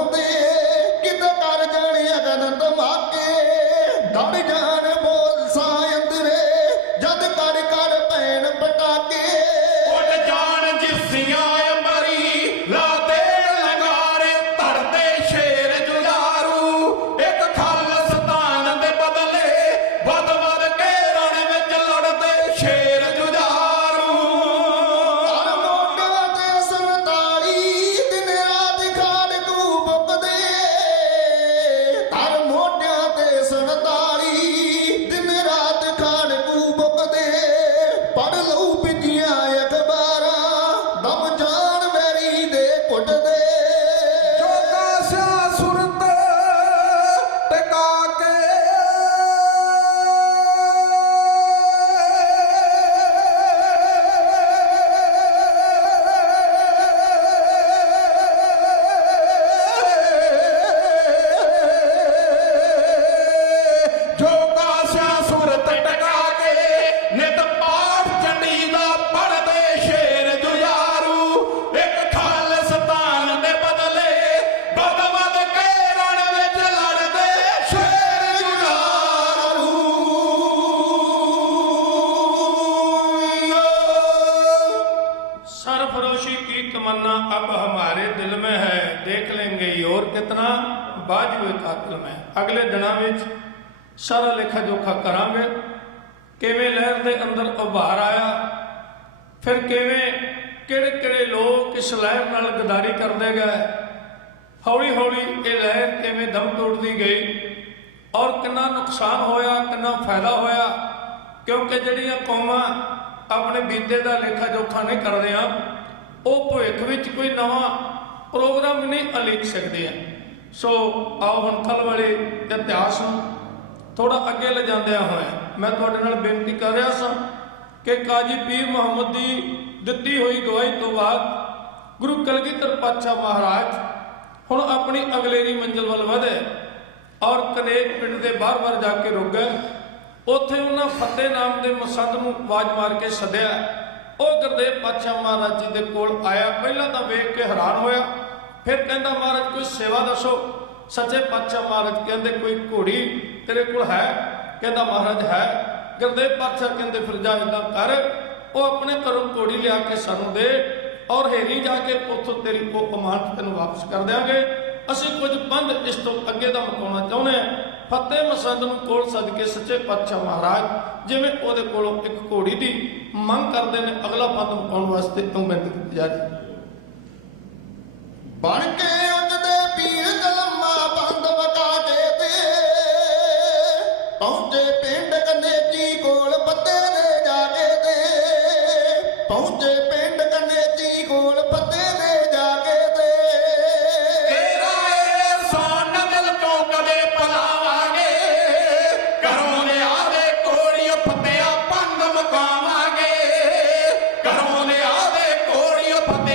ਆਉਂਦੇ ਕਿਤੇ ਕਰ ਜਾਣੇ ਅਗਨ ਧਮਾਕੇ ਡਰ ਜਾਣ ਬੋਲ ਸਾਂ ਅੰਦਰੇ ਜਦ ਕਰ ਕਰ ਪੈਣ ਪਟਾਕੇ ਉੱਡ ਜਾਣ ਜਿਸੀਆਂ ਮਰੀ ਲਾ ਦੇ ਲੰਗਾਰੇ ਧੜਦੇ ਸ਼ੇਰ ਜੁਝਾਰੂ ਇੱਕ ਖਾਲਸਤਾਨ ਦੇ ਬਦਲੇ ਵੱਧ ਵੱਧ ਕੇ ਰਣ ਵਿੱਚ ਲੜਦੇ ਸ਼ੇਰ ਜੁਝਾਰੂ ਧਰ ਮੋਢਿਆਂ ਤੇ 47 ਦਿਨ ਰਾਤ ਖਾੜਕੂ ਬੁੱਕਦੇ ਧਰ ਮੋਢਿਆਂ ਤੇ 47 ਦਿਨ ਰਾਤ ਖਾੜਕੂ ਬੁੱਕਦੇ ਪੜ ਲਊ ਪਿੱਛੀਆਂ ਅਖਬਾਰਾਂ ਦਮ ਜਾਣ ਵੈਰੀ ਦੇ ਘੁੱਟਦੇ ਜੋ ਕਾਸਿਆ ਸੁਰਤ ਟਿਕਾ ਕੇ ਜੋ ਕਾਸਿਆ ਸੁਰਤ ਟਿਕਾ ਕੇ ਨਿਤ ਪਾਠ ਚੰਡੀ ਦਾ ਪੜਦੇ ਸ਼ੇਰ ਜੁਝਾਰੂ ਇੱਕ ਖਾਲਸਤਾਨ ਦੇ ਬਦਲੇ ਵੱਧ ਵੱਧ ਕੇ ਰਣ ਵਿੱਚ ਲੜਦੇ ਸ਼ੇਰ ਜੁਝਾਰੂ सरफरोशी की तमन्ना अब हमारे दिल में है देख लेंगे ये और कितना बाजुए कातिल में अगले दिनों ਵਿੱਚ ਸਾਰਾ ਲੇਖਾ ਜੋਖਾ ਕਰਾਂਗੇ ਕਿਵੇਂ ਲਹਿਰ ਦੇ ਅੰਦਰ ਉਭਾਰ ਆਇਆ ਫਿਰ ਕਿਵੇਂ ਕਿਹੜੇ ਕਿਹੜੇ ਲੋਕ ਇਸ ਲਹਿਰ ਨਾਲ ਗਦਾਰੀ ਕਰਦੇ ਗਏ ਹੌਲੀ ਹੌਲੀ ਇਹ ਲਹਿਰ ਕਿਵੇਂ ਦਮ ਤੋੜਦੀ ਗਈ ਔਰ ਕਿੰਨਾ ਨੁਕਸਾਨ ਹੋਇਆ ਕਿੰਨਾ ਫਾਇਦਾ ਹੋਇਆ ਕਿਉਂਕਿ ਜਿਹੜੀਆਂ ਕੌਮਾਂ ਆਪਣੇ ਬੀਤੇ ਦਾ ਲੇਖਾ ਜੋਖਾ ਨਹੀਂ ਕਰਦੀਆਂ ਉਹ ਭਵਿੱਖ ਵਿੱਚ ਕੋਈ ਨਵਾਂ ਪ੍ਰੋਗਰਾਮ ਨਹੀਂ ਉਲੀਕ ਸਕਦੀਆਂ ਸੋ ਆਓ ਹੁਣ ਕੱਲ੍ਹ ਵਾਲੇ ਇਤਿਹਾਸ ਨੂੰ ਥੋੜਾ ਅੱਗੇ ਲਿਜਾਂਦਿਆਂ ਹੋਇਆ ਮੈਂ ਤੁਹਾਡੇ ਨਾਲ ਬੇਨਤੀ ਕਰ ਰਿਹਾ ਸਾਂ ਕਿ ਕਾਜੀ ਪੀਰ ਮੁਹੰਮਦ ਦੀ ਦਿੱਤੀ ਹੋਈ ਗਵਾਹੀ ਤੋਂ ਬਾਅਦ ਗੁਰੂ ਕਲਗੀਧਰ ਪਾਤਸ਼ਾਹ ਮਹਾਰਾਜ ਹੁਣ ਆਪਣੀ ਅਗਲੇਰੀ ਮੰਜ਼ਿਲ ਵੱਲ ਵਧੇ ਔਰ ਕਨੇਕ ਪਿੰਡ ਦੇ ਬਾਹਰ ਜਾ ਕੇ ਰੁਕ ਗਏ ਉੱਥੇ ਉਹਨਾਂ ਫਤਿਹ ਨਾਮ ਦੇ ਮਸੰਦ ਨੂੰ ਆਵਾਜ਼ ਮਾਰ ਕੇ ਸੱਦਿਆ ਉਹ ਗੁਰਦੇਵ ਪਾਤਸ਼ਾਹ ਮਹਾਰਾਜ ਜੀ ਦੇ ਕੋਲ ਆਇਆ ਪਹਿਲਾਂ ਤਾਂ ਵੇਖ ਕੇ ਹੈਰਾਨ ਹੋਇਆ ਫਿਰ ਕਹਿੰਦਾ ਮਹਾਰਾਜ ਕੋਈ ਸੇਵਾ ਦੱਸੋ ਸੱਚੇ ਪਾਤਸ਼ਾਹ ਮਹਾਰਾਜ ਕਹਿੰਦੇ ਕੋਈ ਘੋੜੀ ਤੇਰੇ ਕੋਲ ਹੈ ਕਹਿੰਦਾ ਮਹਾਰਾਜ ਹੈ ਗੁਰਦੇਵ ਪਾਤਸ਼ਾਹ ਕਹਿੰਦੇ ਫਿਰ ਜਾ ਏਦਾਂ ਕਰ ਉਹ ਆਪਣੇ ਘਰੋਂ ਘੋੜੀ ਲਿਆ ਕੇ ਸਾਨੂੰ ਦੇ ਔਰ ਹੇਰੀ ਜਾ ਕੇ ਉੱਥੋਂ ਤੇਰੀ ਉਹ ਅਮਾਨਤ ਤੈਨੂੰ ਵਾਪਸ ਕਰ ਦਿਆਂਗੇ ਅਸੀਂ ਕੁਝ ਬੰਦ ਇਸ ਤੋਂ ਅੱਗੇ ਦਾ ਮੁਕਾਉਣਾ ਚਾਹੁੰਦੇ ਹਾਂ ਫਤਿਹ ਮਸੰਦ ਨੂੰ ਕੋਲ ਸੱਦ ਕੇ ਸੱਚੇ ਪਾਤਸ਼ਾਹ ਮਹਾਰਾਜ ਜਿਵੇਂ ਉਹਦੇ ਕੋਲੋਂ ਇੱਕ ਘੋੜੀ ਦੀ ਮੰਗ ਕਰਦੇ ਨੇ ਅਗਲਾ ਬੰਦ ਮੁਕਾਉਣ ਵਾਸਤੇ ਤੋਂ ਬੇਨਤੀ ਕੀਤੀ ਜਾ ਰਹੀ ਬਣ ਕੇ ਉੱਠਦੇ ਪੀਰ ਕਲਮਾ ਬੰਦ ਵਕਾਟੇ ਤੇ ਪਹੁੰਚੇ ਪਿੰਡ ਕਨੇਜੀ ਕੋਲ ਪੱਤੇ ਦੇ ਜਾ ਕੇ ਤੇ ਪਹੁੰਚੇ ਪਿੰਡ ਕਨੇਜੀ ਕੋਲ ਪੱਤੇ ਦੇ ਜਾ ਕੇ ਤੇ ਤੇਰਾ ਇਹ ਸੋਨ ਦਿਲ ਤੋਂ ਕਦੇ ਭੁਲਾਵਾਂਗੇ ਘਰੋਂ ਲਿਆ ਦੇ ਕੋੜੀਓ ਫਤਿਆ ਪੰਗ ਮਕਾਵਾਂਗੇ ਘਰੋਂ ਲਿਆ ਦੇ ਕੋੜੀਓ ਫਤਿਆ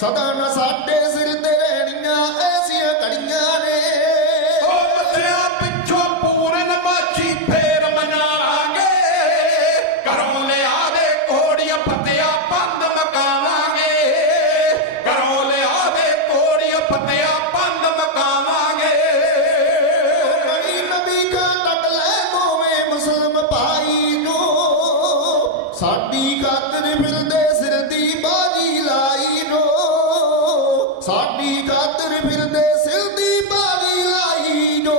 ਸਦਾ ਨਾ ਸਾਡੇ ਸਿਰ ਤੇ ਰਹਿਣੀਆਂ ਐਸੀਆਂ ਘੜੀਆਂ ਨੇ। ਉਹ ਬੱਚਿਆਂ ਪਿੱਛੋਂ ਪੂਰਨ ਮਾਛੀ ਫੇਰ ਮਨਾਵਾਂਗੇ, ਘਰੋਂ ਲਿਆ ਦੇ ਕੋੜੀਆਂ ਫਤਿਆ ਪੰਧ ਮਕਾਵਾਂਗੇ, ਘਰੋਂ ਲਿਆ ਦੇ ਕੋੜੀਆਂ ਫਤਿਆ ਪੰਧ ਮਕਾਵਾਂਗੇ। ਬੜੀ ਨਦੀ ਕਾ ਤੱਕ ਲੈ ਦੋਵੇਂ ਮੁਸਲਮ ਭਾਈ ਨੂੰ, ਸਾਡੀ ਖਾਤਰ ਫਿਰਦੇ ਸਿਰ ਦੀ ਬਾਜੀ ਲਾਈ ਨੂੰ, ਸਾਡੀ ਖਾਤਰ ਫਿਰਦੇ ਸਿਰ ਦੀ ਬਾਜੀ ਲਾਈ ਨੂੰ।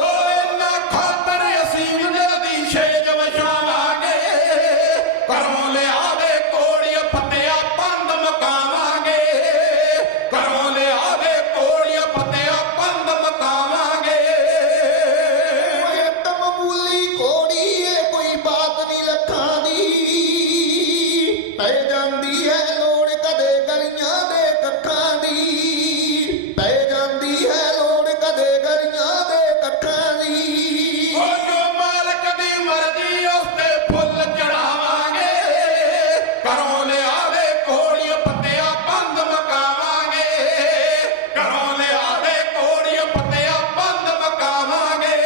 ਇਹਨਾਂ ਖਾਤਰ ਅਸੀਂ ਜਲਦੀ ਛੇਜ ਵਜਾਵਾਂਗੇ, ਘਰੋਂ ਲਿਆ ਦੇ ਕੋੜੀਆਂ ਫਤਿਆ ਪੰਧ ਮਕਾਵਾਂਗੇ, ਘਰੋਂ ਲਿਆ ਦੇ ਕੋੜੀਆਂ ਫਤਿਆ ਪੰਧ ਮਕਾਵਾਂਗੇ। ਓਏ ਤਮਮੂਲੀ ਕੋੜੀ ਏ ਕੋਈ ਬਾਤ ਨਹੀਂ ਲੱਖਾਂ ਦੀ, ਪੈ ਜਾਂਦੀ ਹੈ ਲੋੜ ਕਦੇ ਗਲੀਆਂ ਦੇ ਕੱਖਾਂ ਦੀ, ਪੈ ਜਾਂਦੀ ਹੈ ਲੋੜ ਕਦੇ ਗਲੀਆਂ ਦੇ ਕੱਖਾਂ ਦੀ। ਉਹ ਜੋ ਮਾਲਕ ਦੀ ਮਰਜ਼ੀ ਉਸ ਤੇ ਫੁੱਲ ਚੜਾਵਾਂਗੇ, ਘਰੋਂ ਲਿਆ ਦੇ ਕੋੜੀਆਂ ਫਤਿਆ ਪੰਧ ਮਕਾਵਾਂਗੇ, ਘਰੋਂ ਲਿਆ ਦੇ ਕੋੜੀਆਂ ਫਤਿਆ ਪੰਧ ਮਕਾਵਾਂਗੇ।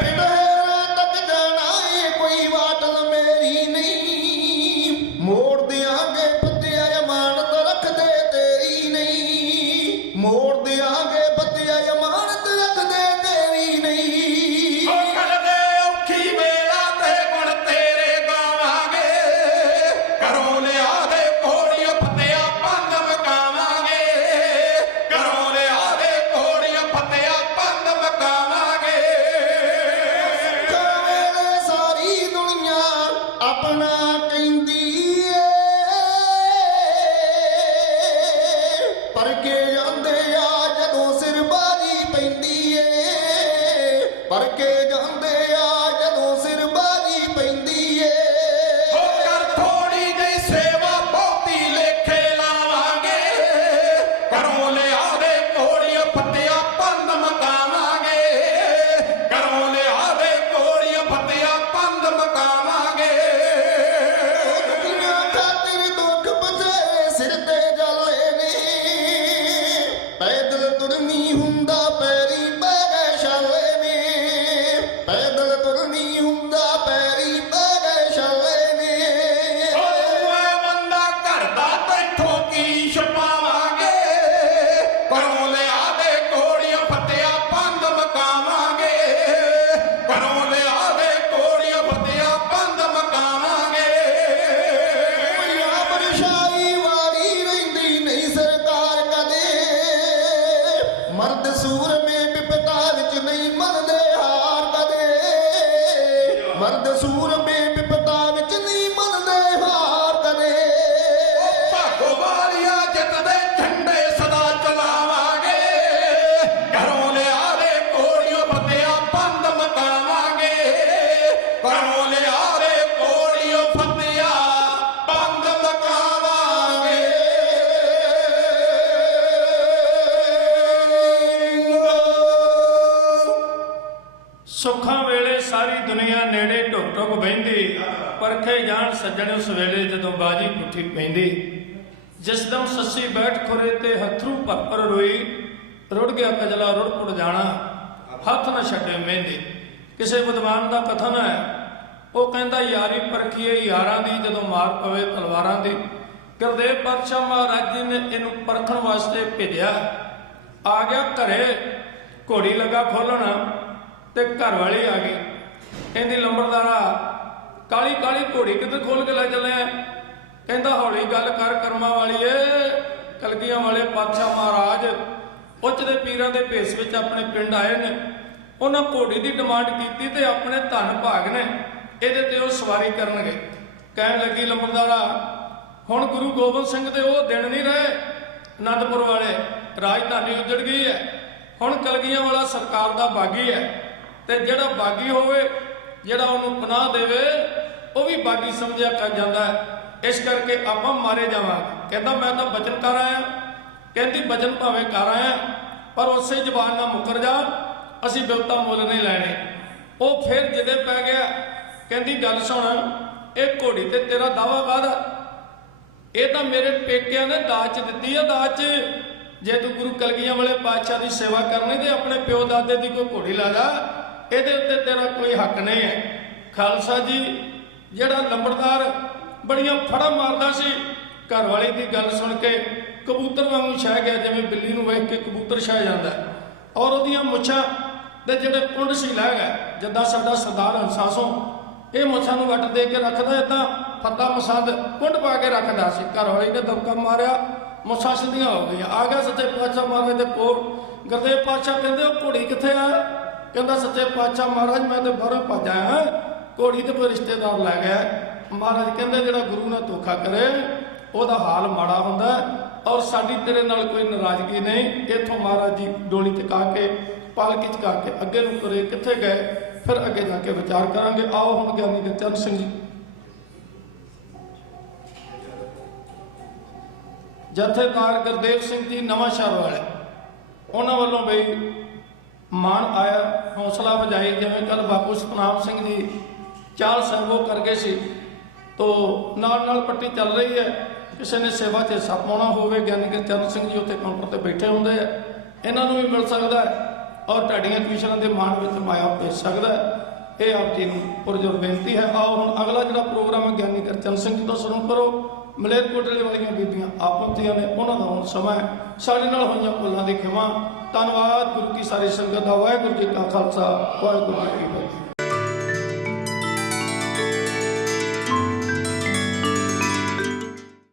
ਪਿੰਡੇਰਾ ਤੱਕ ਜਾਣਾ ਏ ਕੋਈ ਬਾਟਲ ਮੇਰੀ ਨਹੀਂ, ਮੋੜ ਦਿਆਂਗੇ ਪੱਤਿਆ ਅਮਾਨਤ ਰੱਖਦੇ ਤੇਰੀ ਨਹੀਂ, ਮੋੜ ਦਿਆਂਗੇ ਪੱਤਿਆ ਅਮਾਨਤ ਰੱਖਦੇ ਤੇਰੀ ਨਹੀਂ। ਉਹ ਕਰਦੇ ਔਖੀ ਵੇਲਾ ਤੇ ਗੁਣ ਤੇਰੇ ਗਾਵਾਂਗੇ, ਘਰੋਂ ਲਿਆ ਦੇ ਕੋੜੀਆਂ ਫਤਿਆ ਪੰਧ ਮਕਾਵਾਂਗੇ, ਘਰੋਂ ਲਿਆ ਦੇ ਕੋੜੀਆਂ ਫਤਿਆ ਪੰਧ ਮਕਾਵਾਂਗੇ। ਵੇਲੇ ਸਾਰੀ ਦੁਨੀਆ ਆਪਣਾ ਕਹਿੰਦੀ ਏ, ਪਰ ਕੇ ਜਾਂਦੇ ਆ ਜਦੋਂ ਸਿਰ ਬਾਜੀ ਪੈਂਦੀ ਏ, ਪਰ ਕੇ ਜਾਂਦੇ ਆ ਜਦੋਂ ਸਿਰ ਬਾਜੀ ਪੈਂਦੀ ਏ। ਉਹ ਕਰ ਥੋੜੀ ਜਿਹੀ ਸੇਵਾ ਬਹੁਤੀ ਲੇਖੇ ਲਾਵਾਂਗੇ, ਘਰੋਂ ਲਿਆ ਦੇ ਕੋੜੀਆਂ ਫਤਿਆ ਪੰਧ ਮਕਾਵਾਂਗੇ, ਘਰੋਂ ਲਿਆ ਦੇ ਕੋੜੀਆਂ ਫਤਿਆ ਪੰਧ ਮਕਾਵਾਂਗੇ। ਦੁਨੀਆ ਖਾਤਰ ਦੁੱਖ ਬਥੇਰੇ ਸਿਰ ਤੇ ਜਾਲੇ ਨੇ, ਪੈਦਲ ਤੁਰਨੀ ਹੁੰਦਾ ਪੈਰੀ ਪੈ ਗਏ ਛਾਲੇ ਨੇ, ਪੈਦਲ ਤੁਰਨੀ ਹੁੰਦਾ ਪੈਰੀ ਪੈ ਗਏ ਛਾਲੇ ਨੇ। ਓਏ ਬੰਦਾ ਕਰਦਾ ਤੈਥੋਂ ਕੀ ਛਪਾਵਾਂਗੇ, ਘਰੋਂ ਲਿਆ ਦੇ ਕੋੜੀਆਂ ਫਤਿਆ ਪੰਧ ਮਕਾਵਾਂਗੇ, ਘਰੋਂ ਲਿਆ ਦੇ ਕੋੜੀਆਂ ਫਤਿਆ ਪੰਧ ਮਕਾਵਾਂਗੇ। ਬਰਸ਼ਾਈ ਵਾਲੀ ਰਹਿੰਦੀ ਨਹੀਂ ਸਰਕਾਰ ਕਦੇ, ਮਰਦ ਸੂਰਮੇ ਬਿਪਤਾ ਵਿੱਚ ਨਹੀਂ ਮੰਨਦੇ ਹਾਰ ਕਦੇ, ਮਰਦ ਸੂਰਮੇ ਬਿਪਤਾ ਵਿੱਚ ਨਹੀਂ ਮੰਨਦੇ ਹਾਰ ਕਦੇ। ਭਾਗੋ ਵਾਲੀਆ ਜਿੱਤ ਦੇ ਝੰਡੇ ਸਦਾ ਚਲਾਵਾਂਗੇ, ਘਰੋਂ ਲਿਆ ਦੇ ਕੋੜੀਆਂ ਫਤਿਆ ਪੰਧ ਮਕਾਵਾਂਗੇ, ਘਰੋਂ ਲਿਆ ਦੇ ਕੋੜੀਆਂ ਫਤਿਆ ਪੰਧ ਮਕਾਵਾਂਗੇ। ਸੁੱਖਾਂ ਵੇਲੇ ਸਾਰੀ ਦੁਨੀਆ ਨੇੜੇ ਢੁੱਕ ਢੁੱਕ ਬਹਿੰਦੀ, ਪਰਖੇ ਜਾਣ ਸੱਜਣ ਉਸ ਵੇਲੇ ਜਦੋਂ ਬਾਜੀ ਪੁੱਠੀ ਪੈਂਦੀ। ਜਿਸ ਦਮ ਸੱਸੀ ਬੈਠ ਖੁਰੇ ਤੇ ਹੱਥਰੂ ਭਰ ਰੋਈ, ਰੁੜ ਗਿਆ ਕਜਲਾ ਰੁੜ ਪੁੜ ਜਾਣਾ, ਹੱਥ ਨਾ ਛੱਡੇ ਮਹਿੰਦੀ। ਕਿਸੇ ਵਿਦਵਾਨ ਦਾ ਕਥਨ ਹੈ, ਉਹ ਕਹਿੰਦਾ ਯਾਰੀ ਪਰਖੀਏ ਯਾਰਾਂ ਦੀ ਜਦੋਂ ਮਾਰ ਪਵੇ ਤਲਵਾਰਾਂ ਦੀ। ਗੁਰਦੇਵ ਪਾਤਸ਼ਾਹ ਮਹਾਰਾਜ ਜੀ ਨੇ ਇਹਨੂੰ ਪਰਖਣ ਵਾਸਤੇ ਭੇਜਿਆ। ਆ ਗਿਆ ਘਰੇ, ਘੋੜੀ ਲੱਗਾ ਖੋਲਣ ਤੇ ਘਰ ਵਾਲੀ ਆ ਗਈ, ਕਹਿੰਦੀ ਲੰਬੜਦਾਰਾ ਕਾਲੀ ਕਾਲੀ ਘੋੜੀ ਕਿੱਥੇ ਖੋਲ ਕੇ ਲੈ ਚੱਲਿਆ? ਕਹਿੰਦਾ ਹੌਲੀ ਗੱਲ ਕਰ ਕਰਮਾਂ ਵਾਲੀਏ, ਕਲਗੀਆਂ ਵਾਲੇ ਪਾਤਸ਼ਾਹ ਮਹਾਰਾਜ ਉੱਚ ਦੇ ਪੀਰਾਂ ਦੇ ਭੇਸ ਵਿੱਚ ਆਪਣੇ ਪਿੰਡ ਆਏ ਨੇ। ਉਹਨਾਂ ਘੋੜੀ ਦੀ ਡਿਮਾਂਡ ਕੀਤੀ ਤੇ ਆਪਣੇ ਧਨ ਭਾਗ ਨੇ, ਇਹਦੇ ਤੇ ਉਹ ਸਵਾਰੀ ਕਰਨਗੇ। ਕਹਿਣ ਲੱਗੀ ਲੰਬੜਦਾਰਾ ਹੁਣ ਗੁਰੂ ਗੋਬਿੰਦ ਸਿੰਘ ਦੇ ਉਹ ਦਿਨ ਨਹੀਂ ਰਹੇ, ਅਨੰਦਪੁਰ ਵਾਲੇ ਰਾਜਧਾਨੀ ਉੱਜੜ ਗਈ ਹੈ। ਹੁਣ ਕਲਗੀਆਂ ਵਾਲਾ ਸਰਕਾਰ ਦਾ ਬਾਗੀ ਹੈ, ਤੇ ਜਿਹੜਾ ਬਾਗੀ ਹੋਵੇ, ਜਿਹੜਾ ਉਹਨੂੰ ਪਨਾਹ ਦੇਵੇ, ਉਹ ਵੀ ਬਾਗੀ ਸਮਝਿਆ ਕਰ ਜਾਂਦਾ ਹੈ। ਇਸ ਕਰਕੇ ਆਪਾਂ ਮਾਰੇ ਜਾਵਾਂਗੇ। ਕਹਿੰਦਾ ਮੈਂ ਤਾਂ ਬਚਨ ਕਰ ਆਇਆ। ਕਹਿੰਦੀ ਬਚਨ ਭਾਵੇਂ ਕਰ ਆਇਆ, ਪਰ ਉਸੇ ਜ਼ਬਾਨ ਨਾਲ ਮੁੱਕਰ ਜਾ, ਅਸੀਂ ਬਿਲਤਾ ਮੁੱਲ ਨਹੀਂ ਲੈਣੇ। ਉਹ ਫਿਰ ਜਿਹਦੇ ਪੈ ਗਿਆ। ਕਹਿੰਦੀ ਗੱਲ ਸੁਣ, ਇਹ ਘੋੜੀ ਤੇ ਤੇਰਾ ਦਾਵਾ ਕਾਹਦਾ? ਇਹ ਤਾਂ ਮੇਰੇ ਪੇਕਿਆਂ ਨੇ ਦਾਜ 'ਚ ਦਿੱਤੀ ਆ। ਦਾਜ 'ਚ ਜੇ ਤੂੰ ਗੁਰੂ ਕਲਗੀਆਂ ਵਾਲੇ ਪਾਤਸ਼ਾਹ ਦੀ ਸੇਵਾ ਕਰਨੀ ਤੇ ਆਪਣੇ ਪਿਓ ਦਾਦੇ ਦੀ ਕੋਈ ਘੋੜੀ ਲਾ ਜਾ, ਇਹਦੇ ਉੱਤੇ ਤੇਰਾ ਕੋਈ ਹੱਕ ਨਹੀਂ ਹੈ। ਖਾਲਸਾ ਜੀ ਜਿਹੜਾ ਲੰਬੜਦਾਰ ਬੜੀਆਂ ਫੜਾ ਮਾਰਦਾ ਸੀ, ਘਰ ਵਾਲੀ ਦੀ ਗੱਲ ਸੁਣ ਕੇ ਕਬੂਤਰ ਵਾਂਗੂ ਛਾ ਗਿਆ, ਜਿਵੇਂ ਬਿੱਲੀ ਨੂੰ ਵੇਖ ਕੇ ਕਬੂਤਰ ਛਾ ਜਾਂਦਾ, ਔਰ ਉਹਦੀਆਂ ਮੁੱਛਾਂ ਦੇ ਜਿਹੜੇ ਪੁੰਡ ਸੀ ਲੈ ਗਿਆ, ਜਿੱਦਾਂ ਸਾਡਾ ਸਰਦਾਰ ਹੰਸਾਸੋਂ ਇਹ ਮੁੱਛਾਂ ਨੂੰ ਵੱਟ ਦੇ ਕੇ ਰੱਖਦਾ, ਇਦਾਂ ਫੱਤਾ ਮਸੰਦ ਪੁੰਡ ਪਾ ਕੇ ਰੱਖਦਾ ਸੀ। ਘਰ ਵਾਲੀ ਨੇ ਦਬਕਾ ਮਾਰਿਆ, ਮੁੱਛਾਂ ਸਿੱਧੀਆਂ ਹੋ ਗਈਆਂ। ਆ ਗਿਆ ਸੱਚੇ ਪਾਤਸ਼ਾਹ ਮਹਾਰਾਜ ਦੇ ਕੋਲ। ਗੁਰਦੇਵ ਪਾਤਸ਼ਾਹ ਕਹਿੰਦੇ ਉਹ ਘੋੜੀ ਕਿੱਥੇ ਆ? ਕਹਿੰਦਾ ਸੱਚੇ ਪਾਤਸ਼ਾਹ ਮਹਾਰਾਜ ਮੈਂ ਤੇ ਬਾਹਰੋਂ ਭੱਜ ਆਇਆ, ਘੋੜੀ ਤੇ ਕੋਈ ਰਿਸ਼ਤੇਦਾਰ ਲੈ ਗਿਆ। ਮਹਾਰਾਜ ਕਹਿੰਦੇ ਜਿਹੜਾ ਗੁਰੂ ਨਾਲ ਧੋਖਾ ਕਰੇ ਉਹਦਾ ਹਾਲ ਮਾੜਾ ਹੁੰਦਾ, ਔਰ ਸਾਡੀ ਤੇਰੇ ਨਾਲ ਕੋਈ ਨਾਰਾਜ਼ਗੀ ਨਹੀਂ। ਇੱਥੋਂ ਮਹਾਰਾਜ ਜੀ ਡੋਲੀ ਟਿਕਾ ਕੇ ਪਾਲਕੀ ਚਕਾ ਕੇ ਅੱਗੇ ਨੂੰ ਤੁਰੇ। ਕਿੱਥੇ ਗਏ ਫਿਰ ਅੱਗੇ ਜਾ ਕੇ ਵਿਚਾਰ ਕਰਾਂਗੇ। ਆਓ ਹੁਣ ਗਿਆਨੀ ਗੁਰਚਰਨ ਸਿੰਘ ਜੀ ਜਥੇਦਾਰ ਗੁਰਦੇਵ ਸਿੰਘ ਜੀ ਨਵਾਂ ਸ਼ਹਿਰ ਵਾਲੇ, ਉਹਨਾਂ ਵੱਲੋਂ ਬਈ ਮਾਣ ਆਇਆ, ਹੌਸਲਾ ਵਜਾਈ। ਜਿਵੇਂ ਕੱਲ ਬਾਪੂ ਸਤਨਾਮ ਸਿੰਘ ਜੀ ਚਾਲ ਸਾਹਿਬੋ ਕਰ ਗਏ ਸੀ, ਤੋ ਨਾਲ ਨਾਲ ਪੱਟੀ ਚੱਲ ਰਹੀ ਹੈ। ਕਿਸੇ ਨੇ ਸੇਵਾ 'ਚ ਹਿੱਸਾ ਪਾਉਣਾ ਹੋਵੇ, ਗਿਆਨੀ ਗੁਰਚਰਨ ਸਿੰਘ ਜੀ ਉੱਥੇ ਕਾਊਂਟਰ ਤੇ ਬੈਠੇ ਹੁੰਦੇ ਆ, ਇਹਨਾਂ ਨੂੰ ਵੀ ਮਿਲ ਸਕਦਾ ਹੈ, ਔਰ ਢਾਡੀਆਂ ਕਮਿਸ਼ਨਾਂ ਦੇ ਮਾਣ ਵਿੱਚ ਮਾਇਆ ਭੇਜ ਸਕਦਾ ਹੈ। ਇਹ ਆਪ ਜੀ ਨੂੰ ਪੁਰਜੋਰ ਬੇਨਤੀ ਹੈ। ਆਓ ਹੁਣ ਅਗਲਾ ਜਿਹੜਾ ਪ੍ਰੋਗਰਾਮ ਹੈ ਗਿਆਨੀ ਗੁਰਚਰਨ ਸਿੰਘ ਜੀ ਤੋਂ ਸ਼ੁਰੂ ਕਰੋ। ਮਲੇਰਕੋਟਲੇ ਵਾਲੀਆਂ ਬੀਬੀਆਂ ਆਪਤੀਆਂ ਨੇ, ਉਹਨਾਂ ਦਾ ਹੁਣ ਸਮਾਂ ਹੈ। ਸਾਡੇ ਨਾਲ ਹੋਈਆਂ ਭੁੱਲਾਂ ਦੀ ਖਿਮਾ। ਧੰਨਵਾਦ ਗੁਰੂ ਕੀ ਸਾਰੀ ਸੰਗਤ ਦਾ। ਵਾਹਿਗੁਰੂ ਜੀ ਕਾ ਖਾਲਸਾ, ਵਾਹਿਗੁਰੂ ਜੀ ਕੀ ਫਤਿਹ।